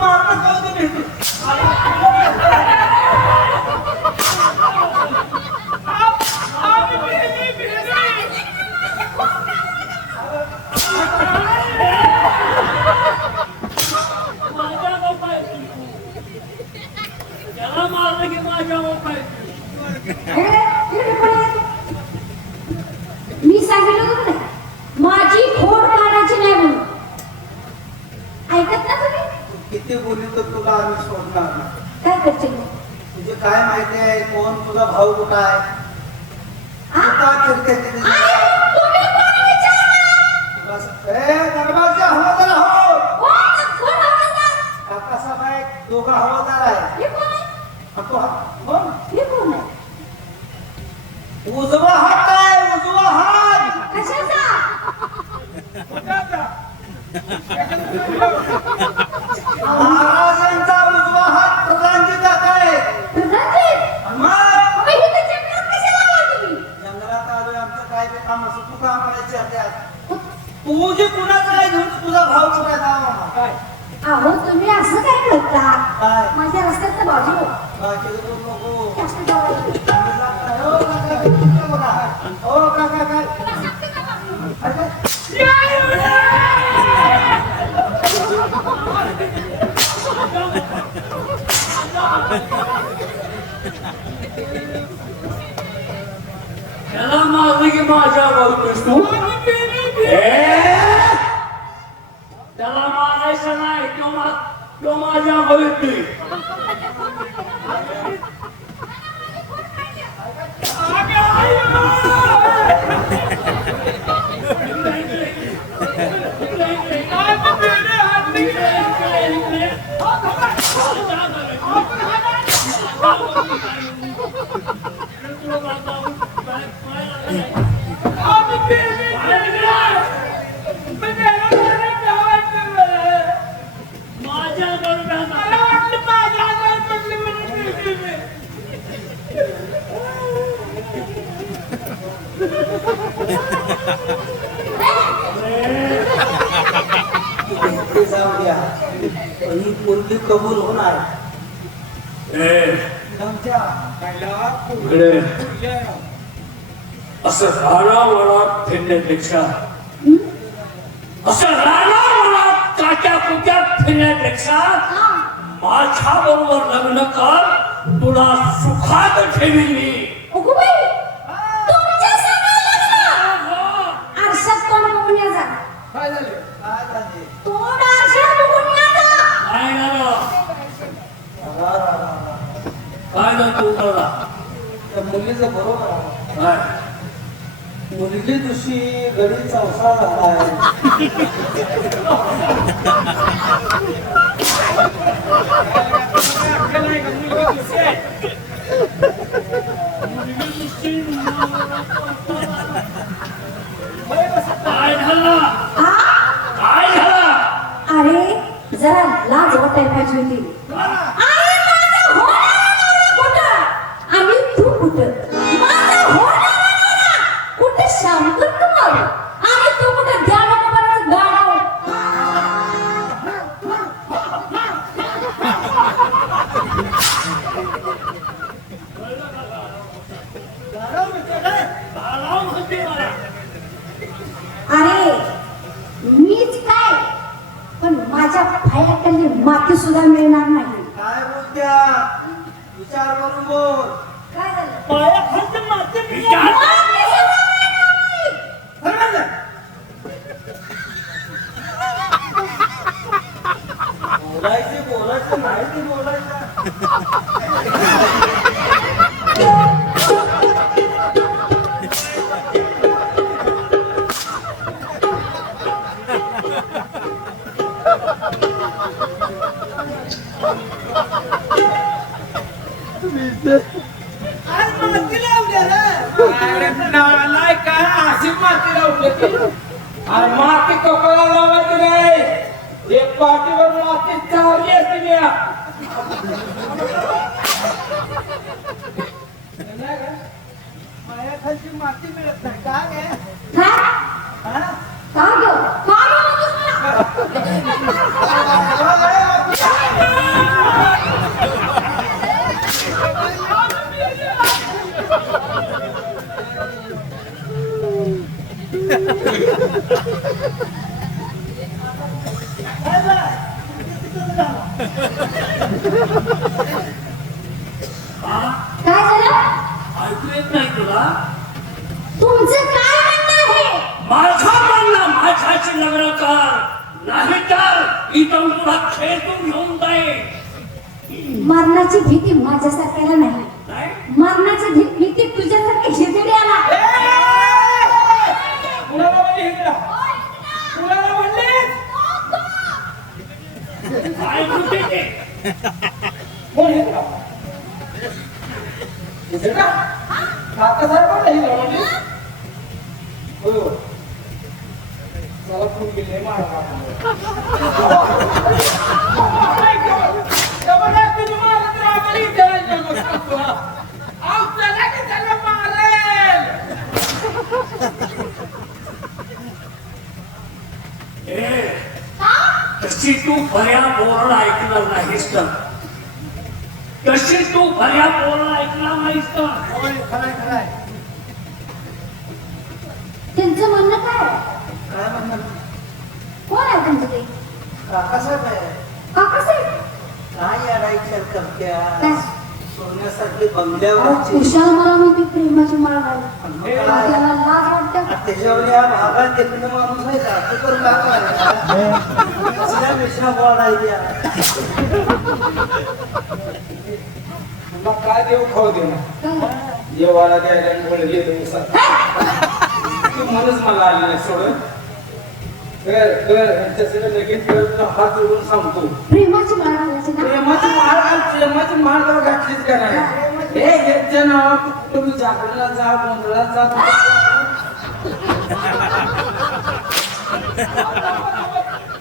मारू नका माझ्या बापाय त्याला मारलं की माझ्या बापाय मी सांगितलं होतं ना, माझी खोड काढायची नाही म्हणून. ऐकत ना तुम्ही? किती बोलली तर तुला आम्ही सोडणार नाही. काय करशील मग? तुझे काय माहिती आहे कोण तुझा भाऊ कुठं आहे हा? कुठं फिरते तिथे अरे, तुम्ही कोणी विचारलं? दरबारच्या हवालदार आहो कोण? कोण हवालदार? काकासाहेब आहे दोघं हवालदार आहे हे कोण आहे? आणि तो कोण हे कोण आहे? उजवा हात आहे उजवा हात कशाचा? महाराजांचा उजवा हात प्रधानजीचाच आहे प्रधानजी? आणि मग मग इथे जंगलात कशाला आला तुम्ही? जंगलात आलोय आमचं काय ते काम असं तू काम करायची आहे तू जे कुणाचं काय घेऊन तुझा भाव कुठे काय अहो तुम्ही असं काय करता? काय? माझ्या रस्त्यात बाजू बाकी करू नको जास्त जवळ. हो काका काय तुला सांगते का बाजू? अरे, त्याला मारलं की माझ्या बोलतोस तू त्याला मारायचं नाही तो माझ्या बोलतोय माझ्या ते जाऊ द्या ही मुलगी कबूल होणार आमच्या इकडे असं राणा वरात फिरण्यापेक्षा असं राणा वरात आट्या कुट्यात फिरण्यापेक्षा माझ्या बरोबर लग्न कर, तुला सुखात ठेवीन मी. उगूबाई, तुमच्या सगळं आरशात तोंड बघून या जा. काय झाले काय झाले? तोंड आरशात बघून या जा. काय झालं? काय झालं तू करा? त्या मुलीचं बरोबर आहे. काय? मुलगी तुझी गडी चौसा झालाय. काय झालं? हा? काय झालं? अरे जरा लाज वाटायला पाहिजे होती. अरे माझा होणारा नवरा कुठं? आणि तू कुठं? माझा होणारा नवरा कुठं? शंकर कुमार. आणि तू कुठं? ज्ञानकुमाराचं गाढव. लाव म्हणते मला. अरे मीच काय, पण माझ्या पायाखाली माती सुद्धा मिळणार नाही. काय बोलत्या? विचार करून बोल. काय झालं? पायाखालची माती विचार. माती सुद्धा मिळणार नाही. समजलं? बोलायचं नाही ते बोलायचं. आज माती लावल्या रे. अरे नालाय काय अशी माती लावली ती? अरे माती कपाळाला लावायची नाही, एक पाठीवर माती चावली असती मी. पायाखालची माती मिळत नाही. काय आहे? काय? हा? का गं? का गं म्हणतोस मला? काय झालं? ऐकू येत नाही तुला? तुमचं काय म्हणणं आहे? माझं म्हणणं माझ्याशी लग्न कर, नाही तर इथून तुला खेळून घेऊन जाईल. मरणाची भीती माझ्यासारख्याला नाही. नाही? मरणाची भीती तुझ्यासारख्या हिजड्याला. कुणाला म्हणली इकडं? कुणाला म्हणलीस? काय म्हणते ते? कोण इकडं? इथे का? काकासाहेबांना ही म्हणली? हो. मला फोन केले मारा. जबरदस्ती तुम्हाला तर आम्हाला विचारायचं नको सांगतो हा. अहो, चला की त्याला मारेल. तशी तू बऱ्या बोरण ऐकणार नाहीस तर, तशी तू बऱ्या बोरण ऐकणार नाहीस तर. होय, खरंय, खरंय. त्यांचं म्हणणं काय आहे? काय म्हणणार? कोण आहे तुमचं ते? काकासाहेब आहे. काकासाहेब? काय याडा विचार करत्या? काय? सोन्यासारखी बंगल्यावरची. कुशाल मला म्हणते प्रेमाची माळ घाल. हे त्याला लाज वाटतं. त्याच्यावर या भागात देखणं माणूस आहे का? तो तर काय कसल्या मिश्रा बोर्ड आहे त्या? मग काय देऊ खाऊ दे ना. काय? जेवायला द्यायला गोळ गेलो तू म्हणूनच मला आली नाही सोडून. त्याच्याकडे लगेच तुला हात जोडून सांगतो, प्रेमाची माळ घालायची ना? प्रेमाची माळ जर घातलीच का नाही? हे यांच्या नावात कुठं तू जागरला जा, गोंधळात जा.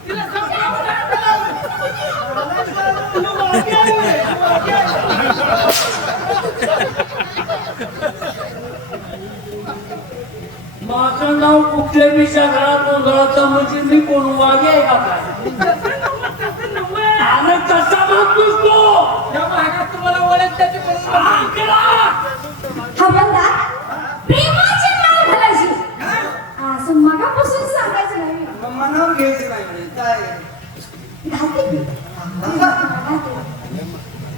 तिला माझं नाव कुठल्या बी घरात गोंधळाचं म्हणजे मी कोण वागे आहे का काय? आणि कसा म्हणतोस तू? या भागात तुम्हाला ओळख त्याची कोण सांग तिला. हवलदार, प्रेमाची माळ घालायची असं मगापासून सांगायचं नाही. मग मनावर घ्यायचं नाही म्हणजे काय?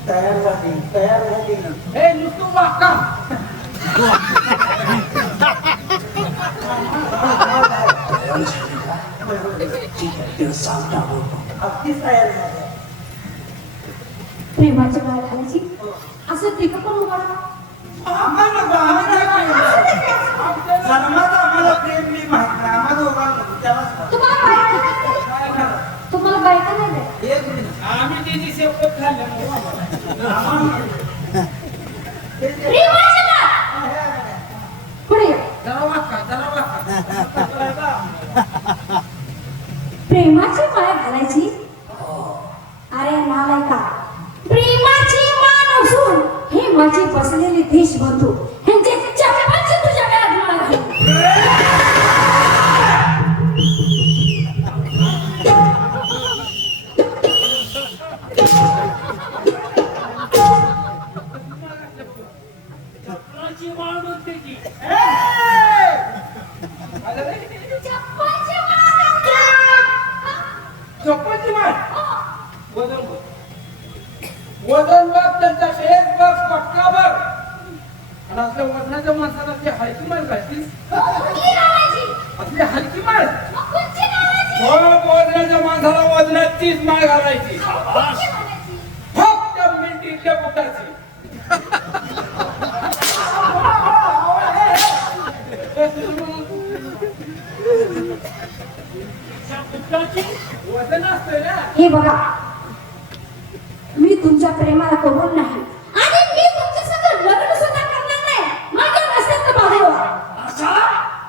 तयार झाली हे नुसतं वाका ठीक आहे ते सांगता बोलतो अगदीच तयार झाली प्रेमाची माळ घालायची असं तिघ पण उभा राहा. आम्हाला जन्मात आम्हाला प्रेम मी माहित नाही आम्हाला दोघांना त्यालाच तुम्हाला बायका नाही तुम्हाला बायका नाही द्या. एक मिनिट आम्ही तिची शेपट प्रेमाची माळ पुढे या. जरा वाका प्रेमाची माळ घालायची अरे नालायका प्रेमाची माळ नसून हे माझे बसलेले देशबंधू ह्यांचे चप्पलची तुझ्या गळ्यात माळ घाल. चपलाची माळ म्हणते की चप्पलची माळ घाल. चप्पलची माळ वजन बघ त्यांचा फेस बघ पटका बघ आणि आपल्या वजनाच्या माणसाला आपली हलकी माळ घालतीस कुठली घालायची? आपली हलकी माळ मग कुठची घालायची? वजनाच्या माणसाला वजनाचीच माळ घालायची कुठची घालायची? फक्त मिनिटीतल्या बुटाची वजन असतंय ना हे बघा मी तुमच्या प्रेमाला कबूल नाही आणि मी तुमच्या संग लग्न सुद्धा करणार नाही माझ्या नसेल भाऊ असा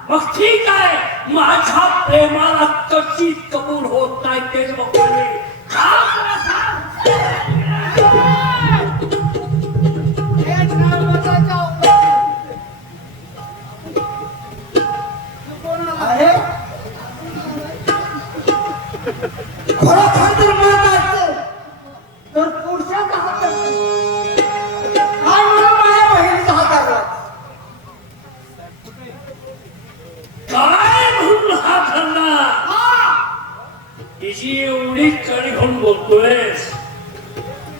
मग ठीक आहे माझ्या प्रेमाला कशी कबूल होत नाही तेच बघतो मी. आहे खरोखर मत असतं तर पुरुषाचा हात असतो काय म्हणून माझ्या बहिणीचा हात धरला काय म्हणून हा धरला तिची एवढी कडी घेऊन बोलतोयस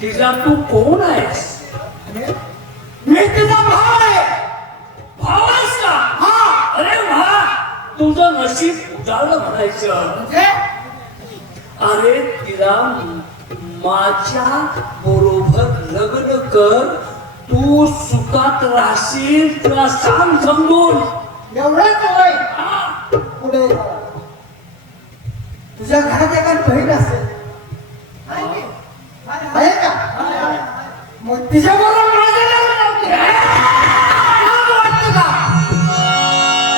तिचा तू कोण आहेस मी तिचा भाव आहे भाव आहेस का हा अरे वा तुझं नशीब उजाळलं म्हणायचं म्हणजे अरे तिला माझ्या बरोबर लग्न कर तू सुखात राहशील तुला सांग समजून एवढंच वय पुढे जा. तुझ्या घरात एका बहीण असेल आहे का मग तिच्या बरोबर माझं लग्न लावते. काय वाटतं का?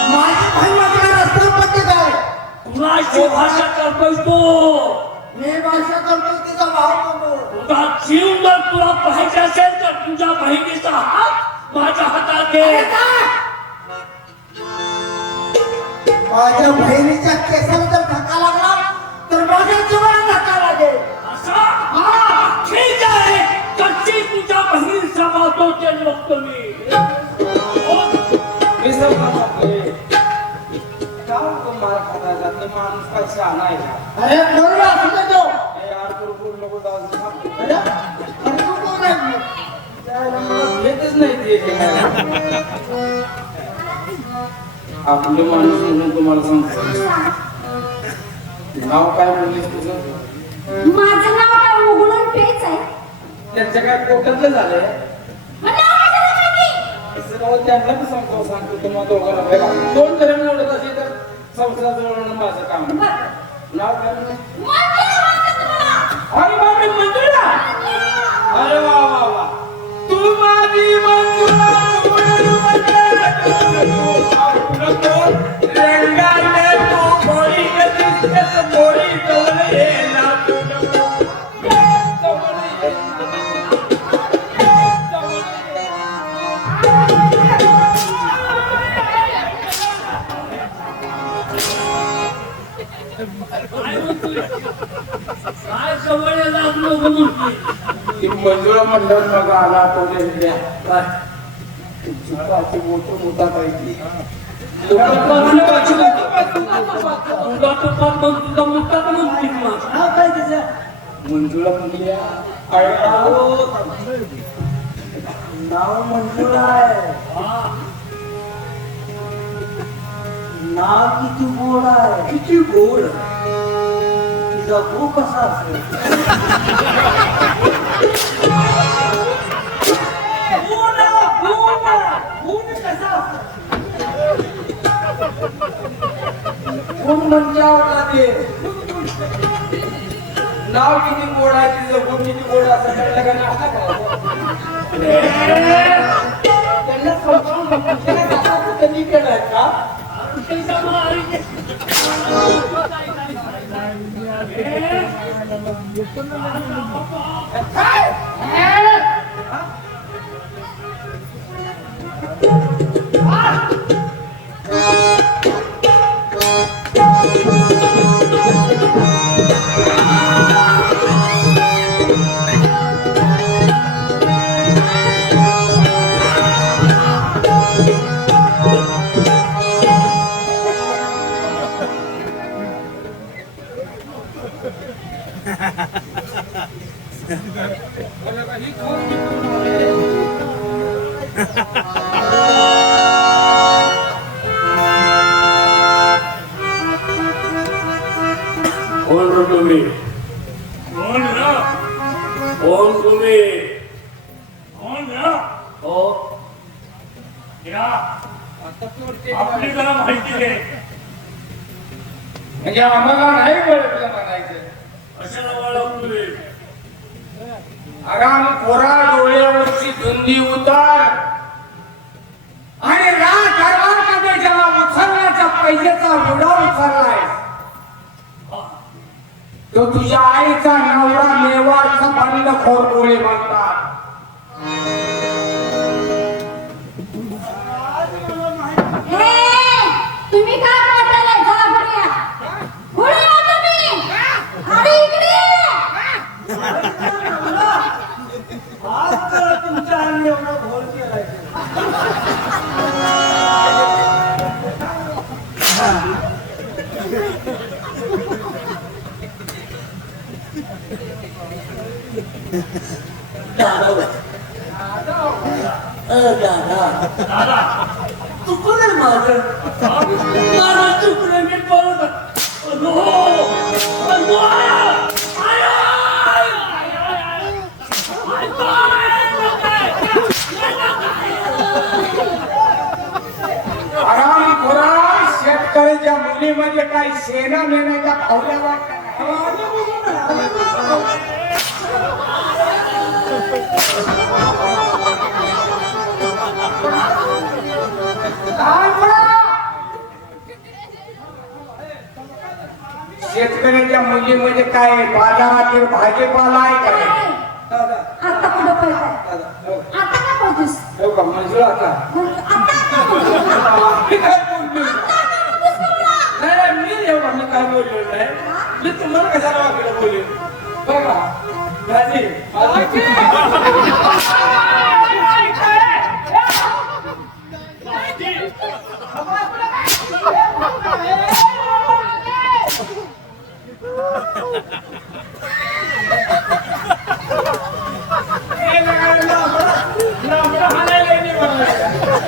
माझी बहीण माझ्या रस्त्यावर पडते काय कुणाची भाषा करतोय तू मी भाषा करतो तिचा भाव करतो तुझा जीव जर तुला पाहायचा असेल तर तुझ्या बहिणीचा हात माझ्या हातात घे माझ्या बहिणीच्या केसाला जर धक्का लागला तर माझ्या जीवाला धक्का लागेल असा ठीक आहे कशी तुझ्या बहीण सांभाळतो ते बघतो मी मी समजतोय का मार खाना जात माणूस काय शहाणा आहे का अरे बरोबर असू दे तो यार बोल नको जाऊ अरे अरे तू कोण आहे? येतच नाही ते आपले माणूस म्हणून तुम्हाला सांगतो नाव काय म्हणलीस तुझं माझं नाव काय उघडून पेच आहे त्यांच्या काय पोटातलं झालंय मग नाव कशाला माहिती? असं नाव त्यांना पण सांगतो तुम्हाला दोघांना काय लागलं. दोन जण निवडत असेल तर संसाराचं वळण माझं काम आहे. बरं. नाव काय म्हणलं? मंजुळा म्हणतात तुम्हाला. अरे बापरे मंजुळा अरे वा वा वा तू माझी मंजुळा रंगाने तू मोरी दिसतेस मोरी जवळ येला काय जवळ लागलो म्हणून ती मंजुळा म्हणल्यावर मग आला आठवले काय चुकाची मोठं मोठा पाहिजे तुला तुपात मग तुझा मुक्का पण म्हणते नाव काय तिचं मंजुळा म्हणल्या नाव मंजुळा आहे. नाव किती गोड आहे. किती गोड. तिचा गो कसा असेल. कोण म्हणल्या ते नाव किती गोड आहे तिचं गुण किती गोड असं कळलं का त्यांना समजावून त्यांनी केलंय का कोण रे तुम्ही कोण ना कोण तुम्ही कोण ना हो या आपली जरा माहिती घे. म्हणजे आम्हाला नाही ओळखलं म्हणायचं. कशाला ओळखतोय आराम कोरा डोळ्यावरची धुंदी उतार आणि राजकारणामध्ये ज्याला उचलण्याचा पैशाचा मुडा उचललाय तो तुझ्या आईचा नवरा मेवाडचा बंडखोर डोळे म्हणतात. तुम्ही काय वाटायला जा भरूया भरूया तुम्ही अरे इकडे तुमच्या अंगी एवढा घोळ केलाय. दादा चुकलं माझं चुकलं मी परत आराम खोरा शेतकऱ्याच्या मुलीमध्ये काही सेना नेण्याच्या भावल्या वाटत शेतकऱ्याच्या मुलीमध्ये काय बाजारातील भाजीपाला आहे का नाही? आता कुठं पळताय आता काय पळतोस हो का मंजुळा आता मी काय बोललो नाही मी एवढा मी काय बोललो नाही मी तुम्हाला कशाला वाकडं बोलेन बघा दाजी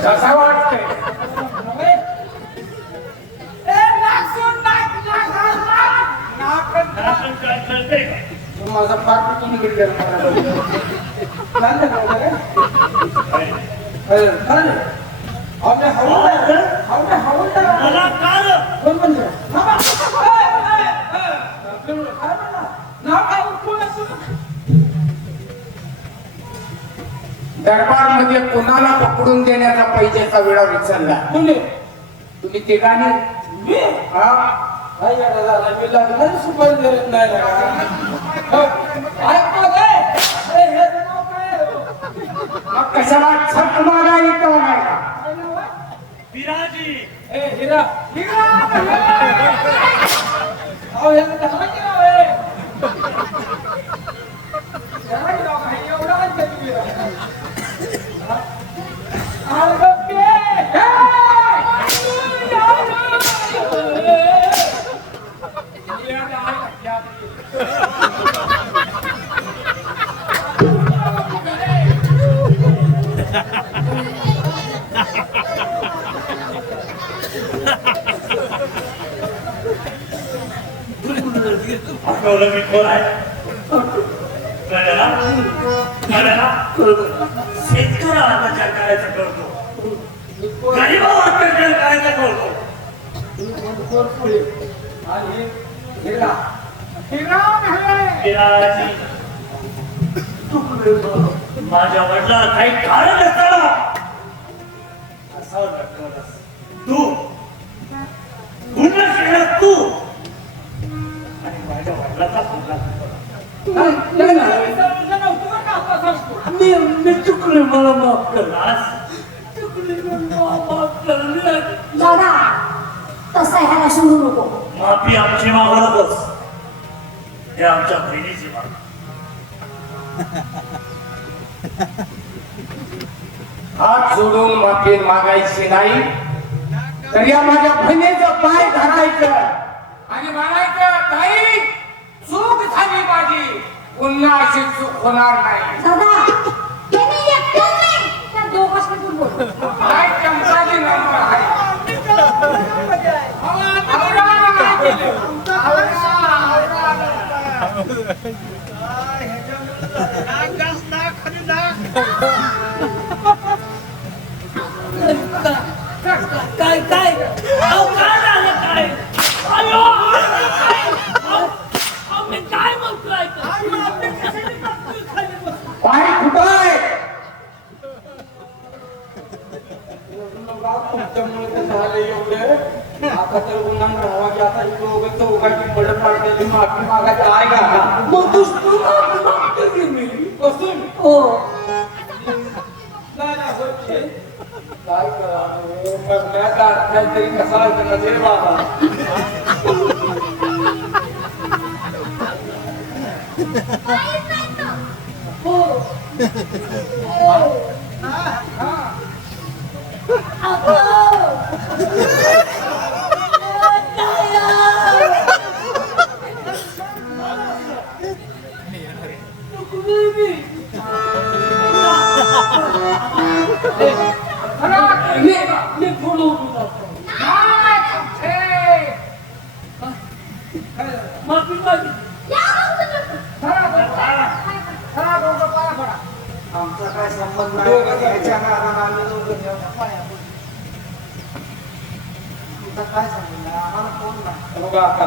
कसा वाटतंय काय कळते माझा पाठ तुम्ही गिडगर मला काल कोण म्हणलं दरबार मध्ये कोणाला पकडून देण्याचा पैशाचा वेळा विचारला तुम्ही तिघांनी हा काय झाला मी लग्नाला सुपारी देत नाही मग कशाला छक मारा येतो नाही का विराजी हिरा हिरा अहो हे तर माहिती आहे एवढा आठवलं मी कोण आहे कळलं ना कळलं ना शेतकऱ्याला अत्याचार करायचा करतो गरीबावर अत्याचार करायचा करतो आणि हिरा बिराजी, माझ्या वडिलांना काही कारण नसताना असा नकळस तू गुन्हा केला तू आणि माझ्या वडिलाचा गुन्हा मी चुकले मला माफ कर आज चुकले मला माफ कर दादा तसा ह्याला सोडू नको. माफी आमची मागू नकोस हे आमच्या बहिणीची माग हात जोडून माफी मागायची नाही तर या माझ्या बहिणीचं पाय धरायचं आणि म्हणायचं ताई चूक झाली माझी पुन्हा अशी चूक होणार नाही. दादा त्यांनी एकटं नाही त्या दोघांनी पण बोल. काय चमचाची नंबर आहे काय काय अहो, काय झालं काय अयो, अहो, मी काय म्हणतोय पाय कुठं आहे झालं एवढं आता तर उन्हा राहावा की आता इकडं चौघाची मदत पाडण्याची माफी मागायची आहे का मग तू मागतो की मी बसून हो काय करा काहीतरी कसा नसेल बाबा माफी मागितली आमचा काय संबंध नाही याच्या नादानं आम्ही दोघं जेवढ्या पाया पडलो. तुमचा काय संबंध आहे? आम्हाला कोण नाही. बघा आता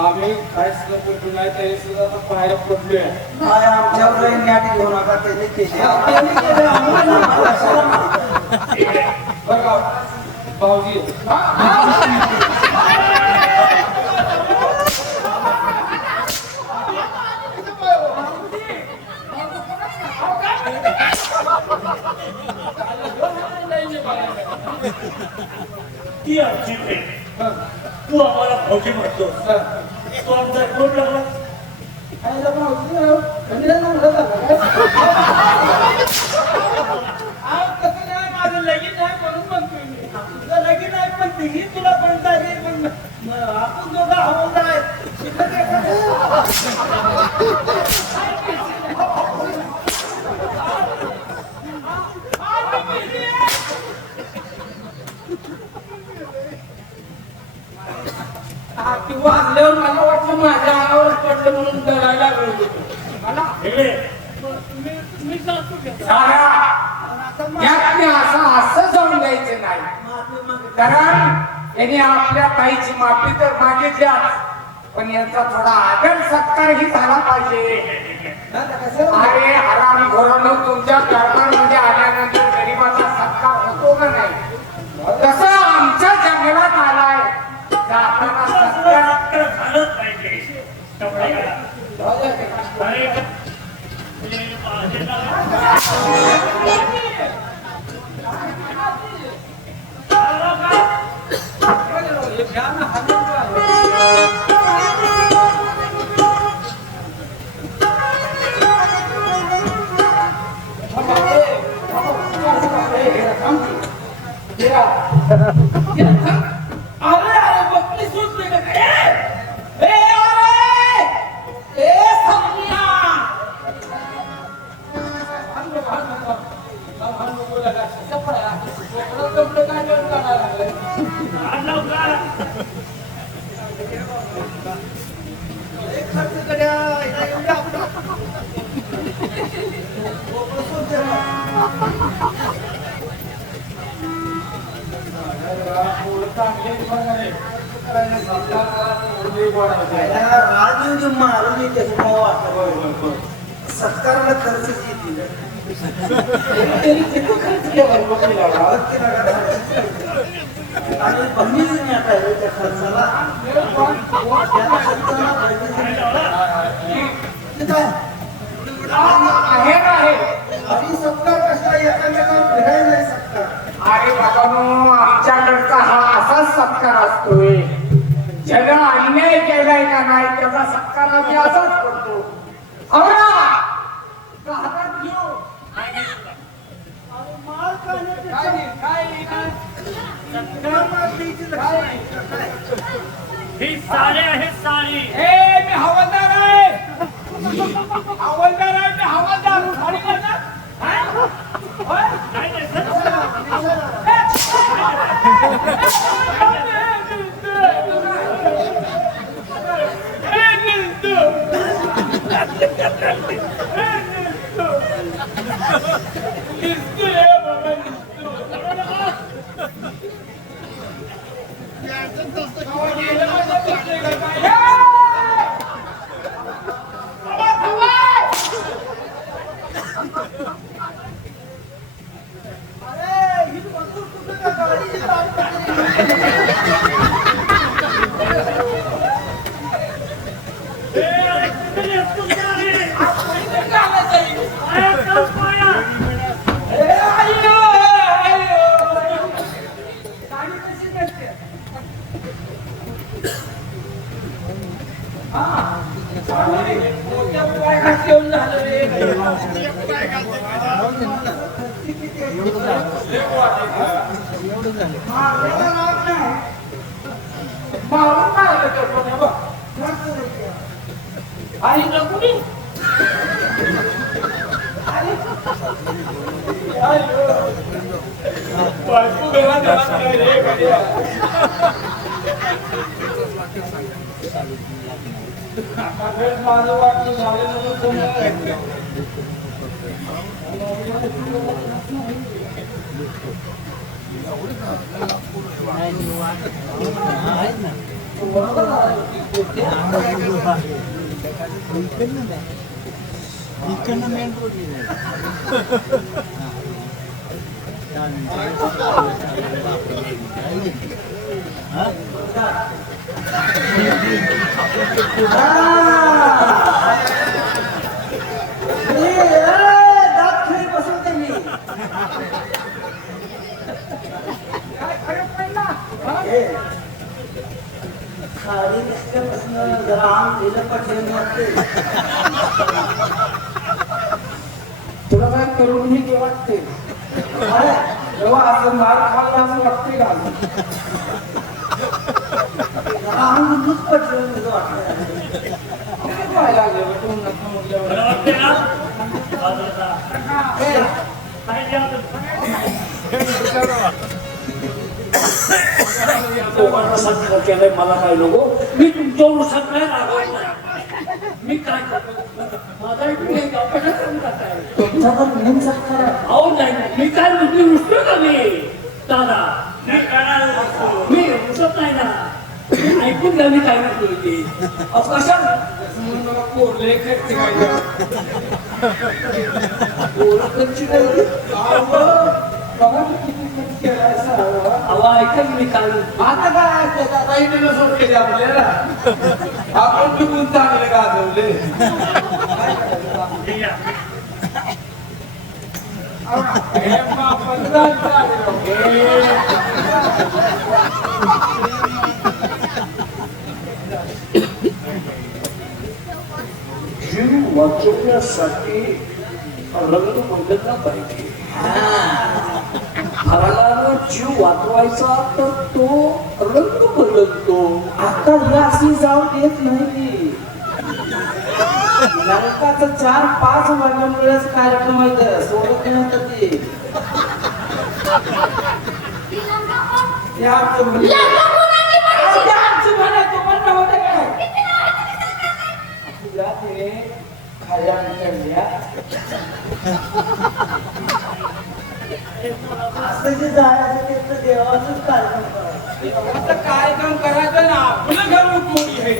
आम्ही काय सुद्धा पडलो नाही तरी सुद्धा आता पाया पडलोय काय आमच्यावर नाटी घेऊ नका त्याने केली बघा भाऊजी ती आमची बहीण तू आम्हाला भाऊजी म्हणतोस तू आमचा कोण लागला माझं लगीन आहे म्हणून म्हणतोय मी तुझं लगीन आहे पण तीही तुला म्हणता येईल पण आपण दोघं हवं आहे किंवा असल्यावर मला वाटलं माझ्या अंगावर पडलं म्हणून डरायला लागलो मला मी जातो घ्या यातनी असं जाऊन द्यायचं नाही कारण यांनी आपल्या ताईची माफी तर मागितल्याच पण यांचा थोडा आदर सत्कारही झाला पाहिजे अरे हरामी घोरानो तुमच्या दरबारमध्ये आल्यानंतर गरिबाचा सत्कार होतो का नाही तसं आमच्या जंगलात आलाय जाताना सत्कार झालंच पाहिजे अरे अरे बघली सुचते का काय ए अरे ए समनिया सत्काराला खर्च येतील आणि कमी आता त्या खर्चाला आहे ना आहे. आणि सत्कार कसा एकामेकावर फिरायला नाही सत्कार अरे बाबांनो, आमच्याकडचा हा असाच सत्कार असतोय. ज्याला अन्याय केलाय का नाही त्याचा सत्कार आम्ही असाच करतो. आवरा का हातात घेऊ. काय ही साडी आहे साडी. ए मी हवालदार आहे. हवालदार आहे मी हवालदार. साडी घालणार? हा? होय? नाही, नाही, सर. आणि नको बायको घरात येणार रे कधी. माझं वाटलं झालं. खाली दिसल्यापासून जरा आम दिलं पटलं वाटते. तुला काय करून हे वाटते जेव्हा असं मार खाल्ला असं वाटते का? जरा आम दूध पटलं वाटतं. काय लागलं तू नका म्हटल्यावर. मला वाटते ना बाजाराचा. काय द्या दोघांना सत्कार केलाय, मला काय नको. मी तुमच्यावर सगळ्या रागवत नाही. मी काय करतो माझा एक मुलगा अभ्यास करून जाताय. तुमचा तर नेम सत्कार आहे. अहो नाही नाही, मी काय म्हणते रुसतो का मी दादा. नाही करणार नको. मी रुसत नाही ना. मी ऐकून घ्या मी काय म्हणतोय ते. अहो कशा कोरले करते काय ओळखची काय बघा तू किती खर्च केलाय सारा. अहो ऐका मी काय म्हणतो. आता काय त्याचा काही सोड केले आपल्याला. आपण चुकून चांगले गाजवले. हे घ्या. हे बापाचं झालं. जीव वाचवण्यासाठी रंग बदलला पाहिजे. हरणानं जीव वाचवायचा तर तो रंग बदलतो. आता ही अशी जाऊ देत नाही. लंकाचं 4-5 वर्षांमुळेच कार्यक्रम आहे. सोडत नाही तर ते आमचं म्हणणं. ते आमचं म्हणायचं म्हणणं होतं काय? तुला ते खायला विचारल्या असं जे जायचं ते तर देवाचंच कार्यक्रम करायचं. आता कार्यक्रम करायचा ना आपलं घर उठवली आहे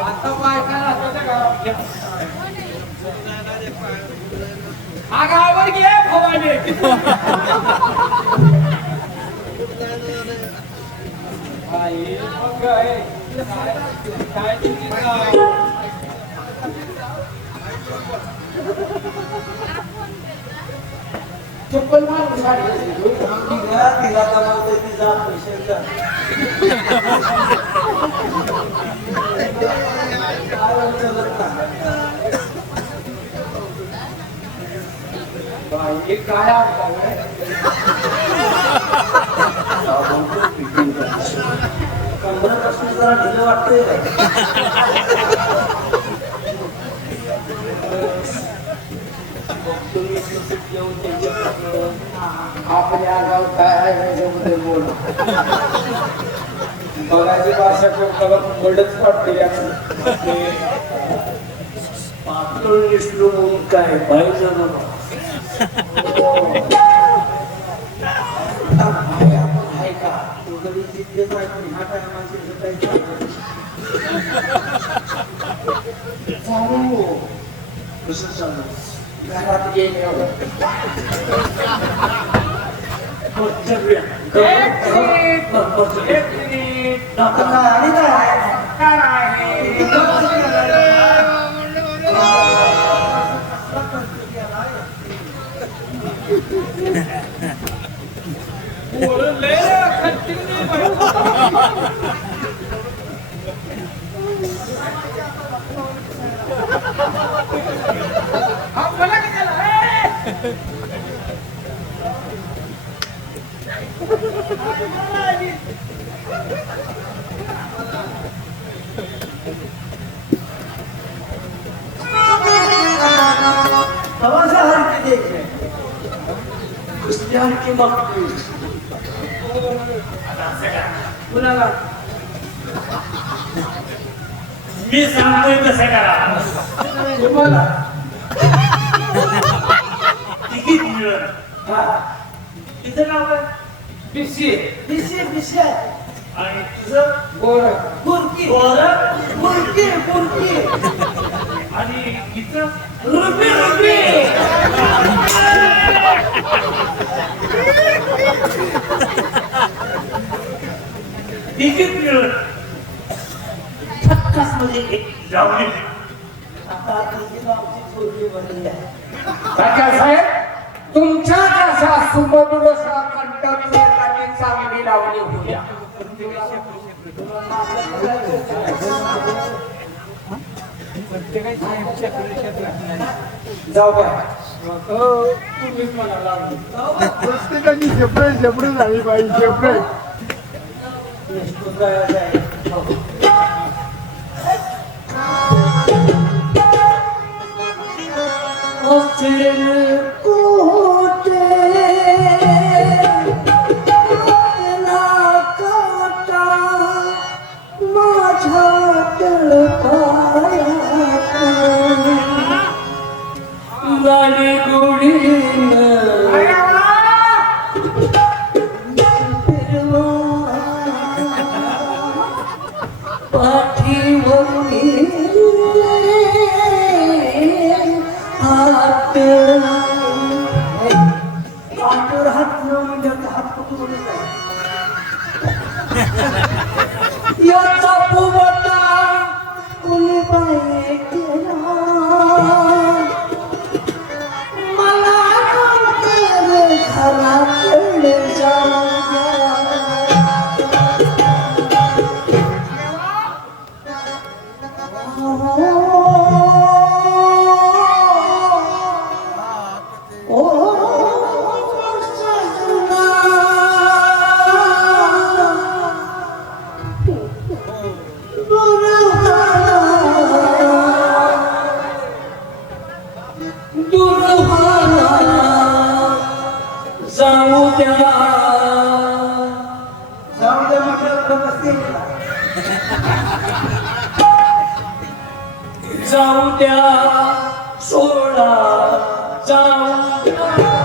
आता बायकाला हाताच्या घरात हा गावावर घे फवाने काय चप्पल मारून तिला कमावते तिचा पैशाचा काय कंबरापासून जरा ढिलं वाटतंय आपल्या गाव काय आहे याच्याबद्दल बोल बघायची भाषा वर्डच वाटते पातळ निसलो म्हणून काय पाहिजे आपण आहे का तो कधी तिथलेच आहे पण ह्या टायमाची चालू कसं चालू घरात येईल एवढं आणि की मागतो कुणाला मी सांगतोय तसं करा तुम्हाला तिकीट मिळत तिचं नाव काय पिशी आणि तुझं गोर गोरख बुरकी आणि तिचं रुपी तिकीट मिळत छक्कास मध्ये एक लावली राजा साहेब तुमच्या अशा सुमधुर कंठनी चांगली लावली होत्या जाऊ बाय तुम्हीच मला लावली प्रत्येकाची सेपरेट झाली पाहिजे सेपरेट गाडी गुडीन पाठीवर हात मिळवून त्याचा हात पकडून याचा फुवटा कुणी बाई केला मला घराकडे जाऊ जाऊ द्या सोडा जाऊ द्या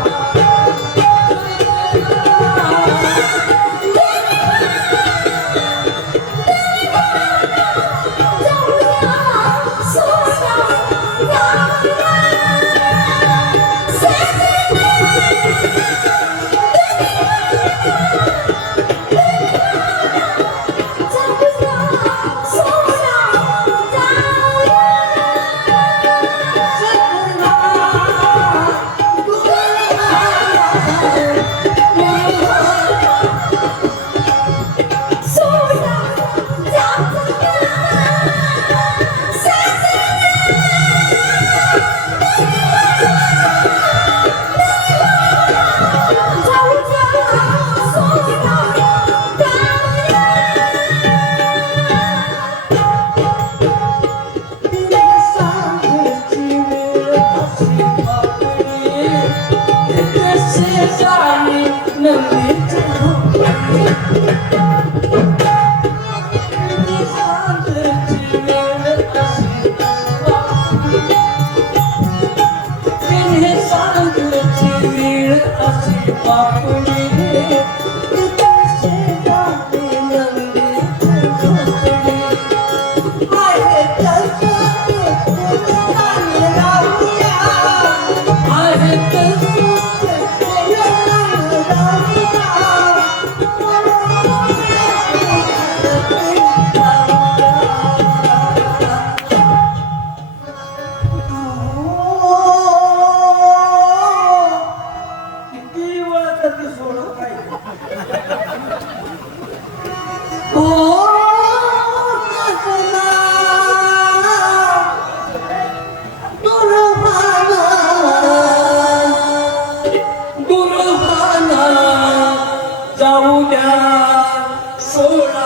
किती वेळा त्याची सोडत नाही जाऊ द्या सोडा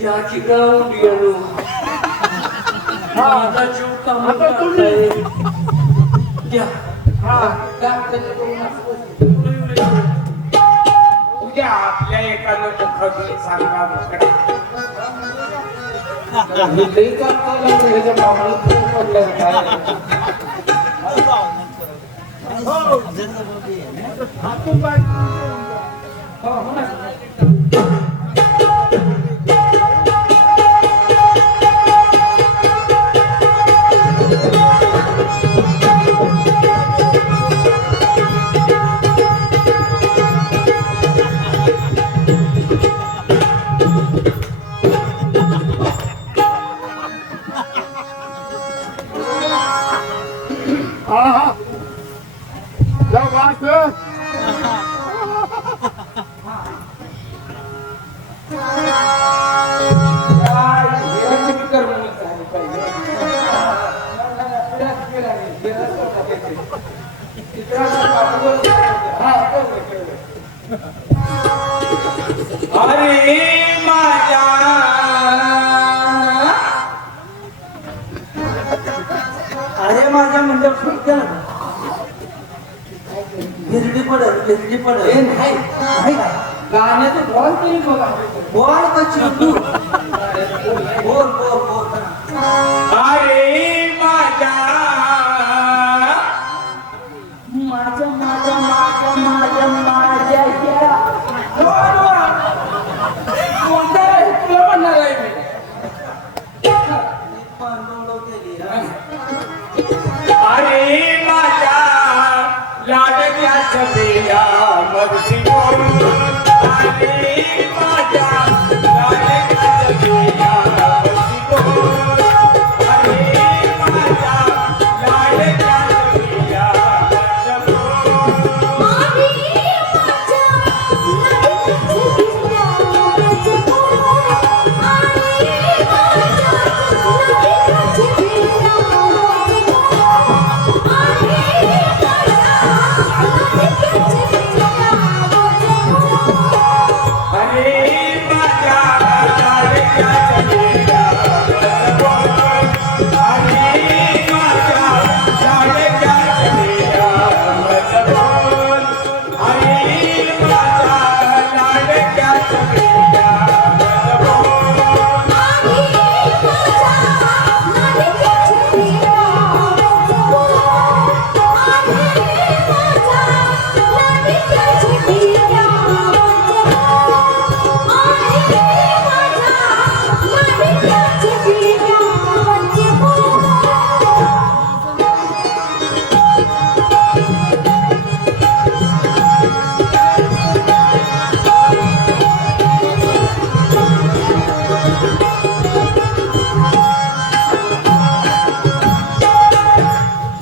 याची ग्राउंड गेलो माझा जीव कामात उद्या आपल्या एकानं मुखातून सांगा मुकडे मित्रांना पाठवलं. हा, कळलं. अरे माझ्या अरे माझ्या म्हणजे फुटका गिरडी पडल हे नाही का गाण्याचं बॉल तरी बघा. बोल कशी बोल बोल बोल अरे माझ्या माझ्या माझ्या माझ्या माझ्या माझ्या या. कोणतं आहे? तुला म्हणणार आहे मी. अरे माझ्या लाडक्या छबिया मगसी बोल. अरे माझ्या लाडक्या छबिया मगसी बोल. अरे माझ्या लाडक्या छबिया मगसी बोल. अरे माझ्या लाडक्या छबिया मगसी बोल. अरे माझ्या लाडक्या छबिया मगसी बोल. अरे माझ्या लाडक्या छबिया मगसी बोल.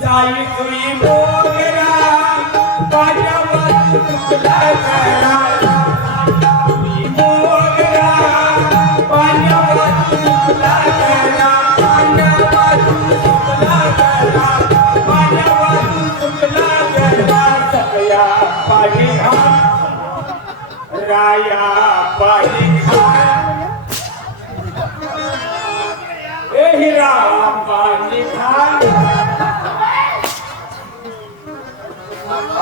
जाई तुई मोगरा पाण्यावर तुला करा. तुई मोगरा पाण्यावर तुला करा. पाण्यावर तुला करा. पाण्यावर तुला करा. सगळ्या पाणी घाल राया पाणी घाल. ए हिरा पाणी घाल.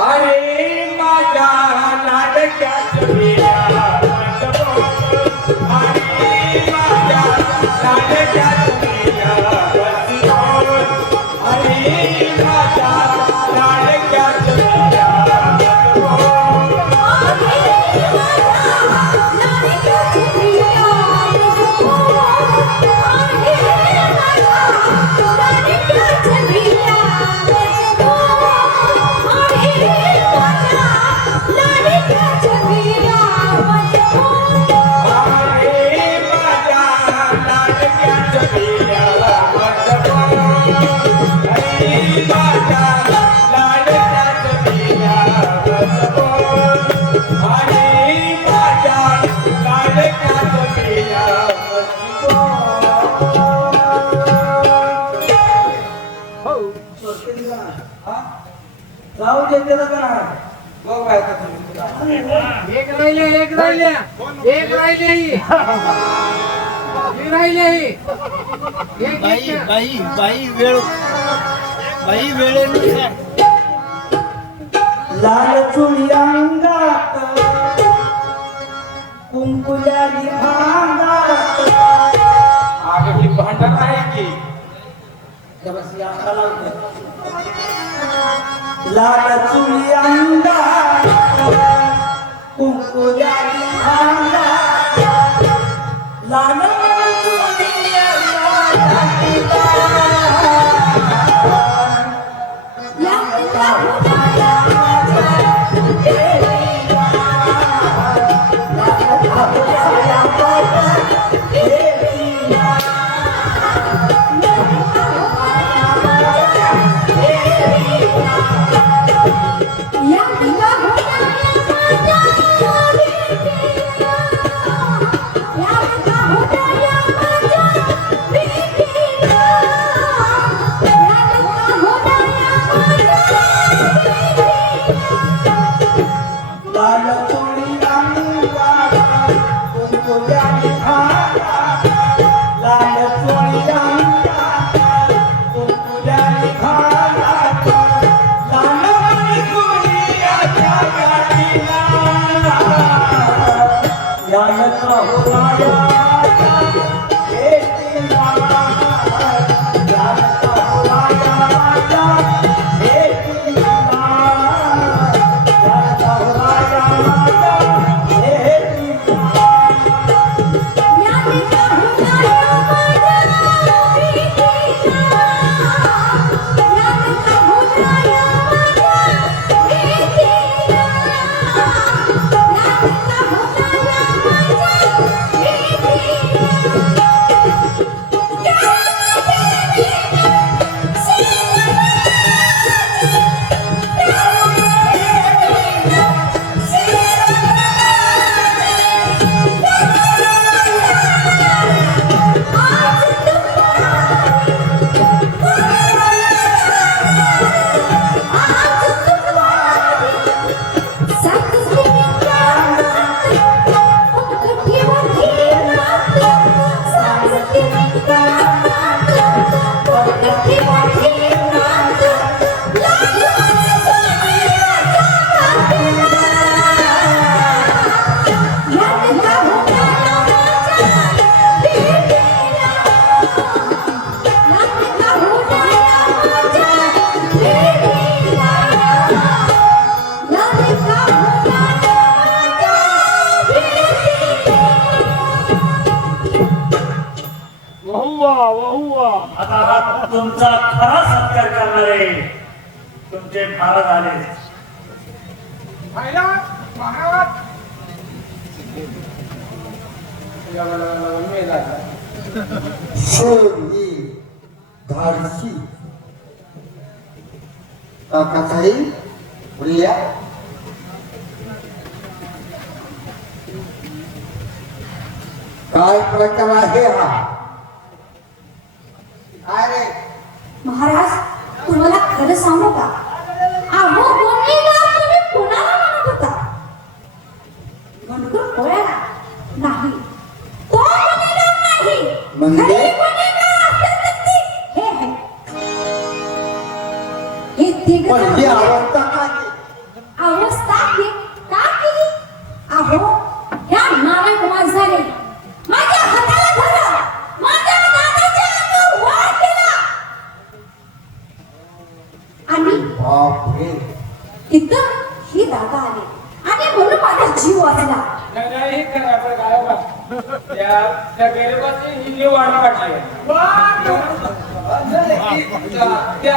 अरे माझ्या लाडक्या छबिया मगसी बोल. अरे माझ्या लाडक्या छबिया मगसी बोल. अरे माझ्या लाडक्या छबिया मगसी बोल. अरे माझ्या लाडक्या छबिया मगसी बोल. अरे माझ्या लाडक्या छबिया मगसी बोल. अरे माझ्या लाडक्या छबिया मगसी बोल. जाऊ दे त्याला का ना बघ बायका तुम्ही. एक राहिले ही राहिले बाई वेळेनुसार लाल चुडी अंगात कुंकुल्याली भांगात अगं ही भांडण आहे की लाल चुडी अंगात कुंकुल्याली भांगात लाल चुडी या आता हा तुमचा खरा सत्कार करणारे तुमचे महाराज आले. शोधी धाडसी काकासाई प्रिया काय प्रकार आहे हा? अरे महाराज तुम्हाला खरं सांगू का अहो गोंडीगाव तुम्ही कुणाला म्हणत होता गणकर पोळ्याला नाही तो गोंडीगाव नाही म्हणजे? खरी गोंडीगाव असेल तर ती हे आहे. हे तिघं पण ही जण- अवस्था का केली? अवस्था ही का केली अहो ह्या नालायक माणसाने माझ्या हाताला धरलं माझ्या दादाच्या अंगावर वार केला आणि बापरे इथं ही दादा आले आणि म्हणून माझा जीव वाचला नाही करा बरं काय बा. त्या गरिबाची हिंदी वाट काढली त्या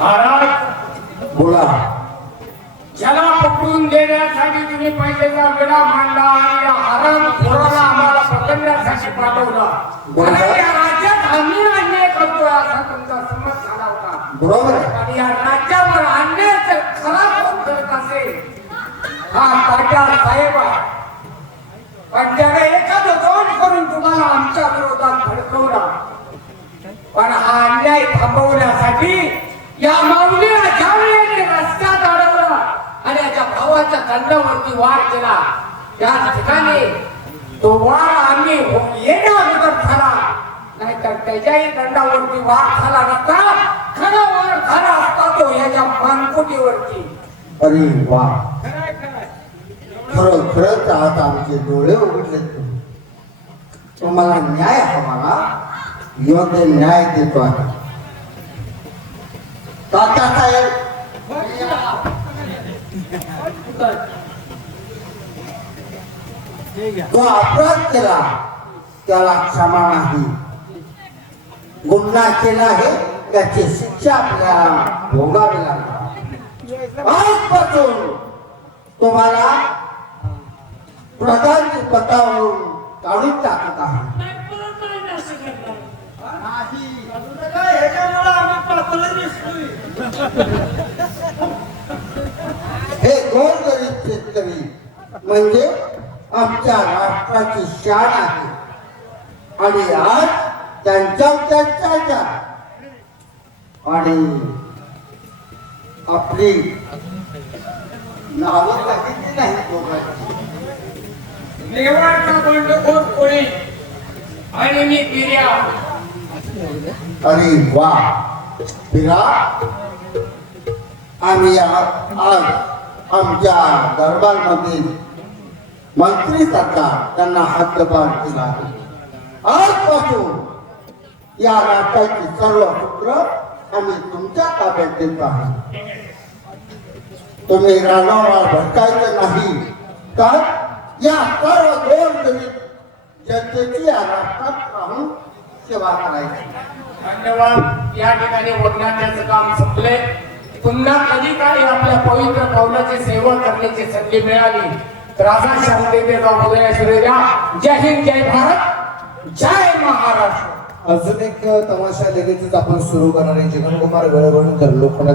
महाराज बोला. ज्याला पकडून देण्यासाठी तुम्ही पैशाचा विडा मांडला आणि या हराम खोराला आम्हाला पकडण्यासाठी पाठवला बरोबर. आणि या राज्यात आम्ही अन्याय करतोय असा तुमचा समज झाला होता. बरोबर आहे. आणि या राज्यावर अन्याय खरा कोण करत असेल हा तात्या साहेब आहे. पण त्याने एखादं तोंड करून तुम्हाला आमच्या विरोधात भडकवला. पण हा अन्याय थांबवण्यासाठी या माऊलीला ज्यावेळी रस्त्यात अडवला आणि याच्या भावाच्या दंडावरती वार केला त्या ठिकाणी तो वार आम्ही येण्या अगोदर झाला नाहीतर त्याच्याही दंडावरती वार झाला नसता. खरा वार झाला असता तो याच्या मानकुटीवरती. अरे वा खरंच आज आमचे डोळे उघडले. तुम्हाला न्याय हवा ना योग्य न्याय देतो आहे. तात्यासाहेब जो अपराध केला त्याला क्षमा नाही. गुन्हा केला आहे त्याची शिक्षा आपल्याला भोगावी लागणार. आजपासून तुम्हाला प्रधानची पदावरून काढून टाकत आहे. हे गोरगरीब शेतकरी म्हणजे आमच्या राष्ट्राची शान आहे आणि आज त्यांच्या आणि आपली नावं सांगितली नाही दोघांची. देवाचा बंडखोर कोणी आणि मी बिर्या. अरे वा बिरा आम्ही आज आमच्या दरबारमधील मंत्री सरकार त्यांना हद्दपार केला आहे. आजपासून या राष्ट्राची सर्व सूत्र आम्ही तुमच्या ताब्यात देत आहोत. तुम्ही रानावर भटकायचं नाही तर या सर्व गोरगरीब जनतेची या राष्ट्रात राहून सेवा करायची. धन्यवाद. या ठिकाणी वडनाट्याचं काम संपले. पुन्हा कधी काही आपल्या पवित्र पावलाची सेवा करण्याची संधी मिळाली तर असा शांततेचा उदय सूर्य द्या. जय हिंद, जय भारत, जय महाराष्ट्र. अजून एक तमाशा लगेचच आपण सुरू करणार आहे. जगनकुमार गळवणकर लोखंड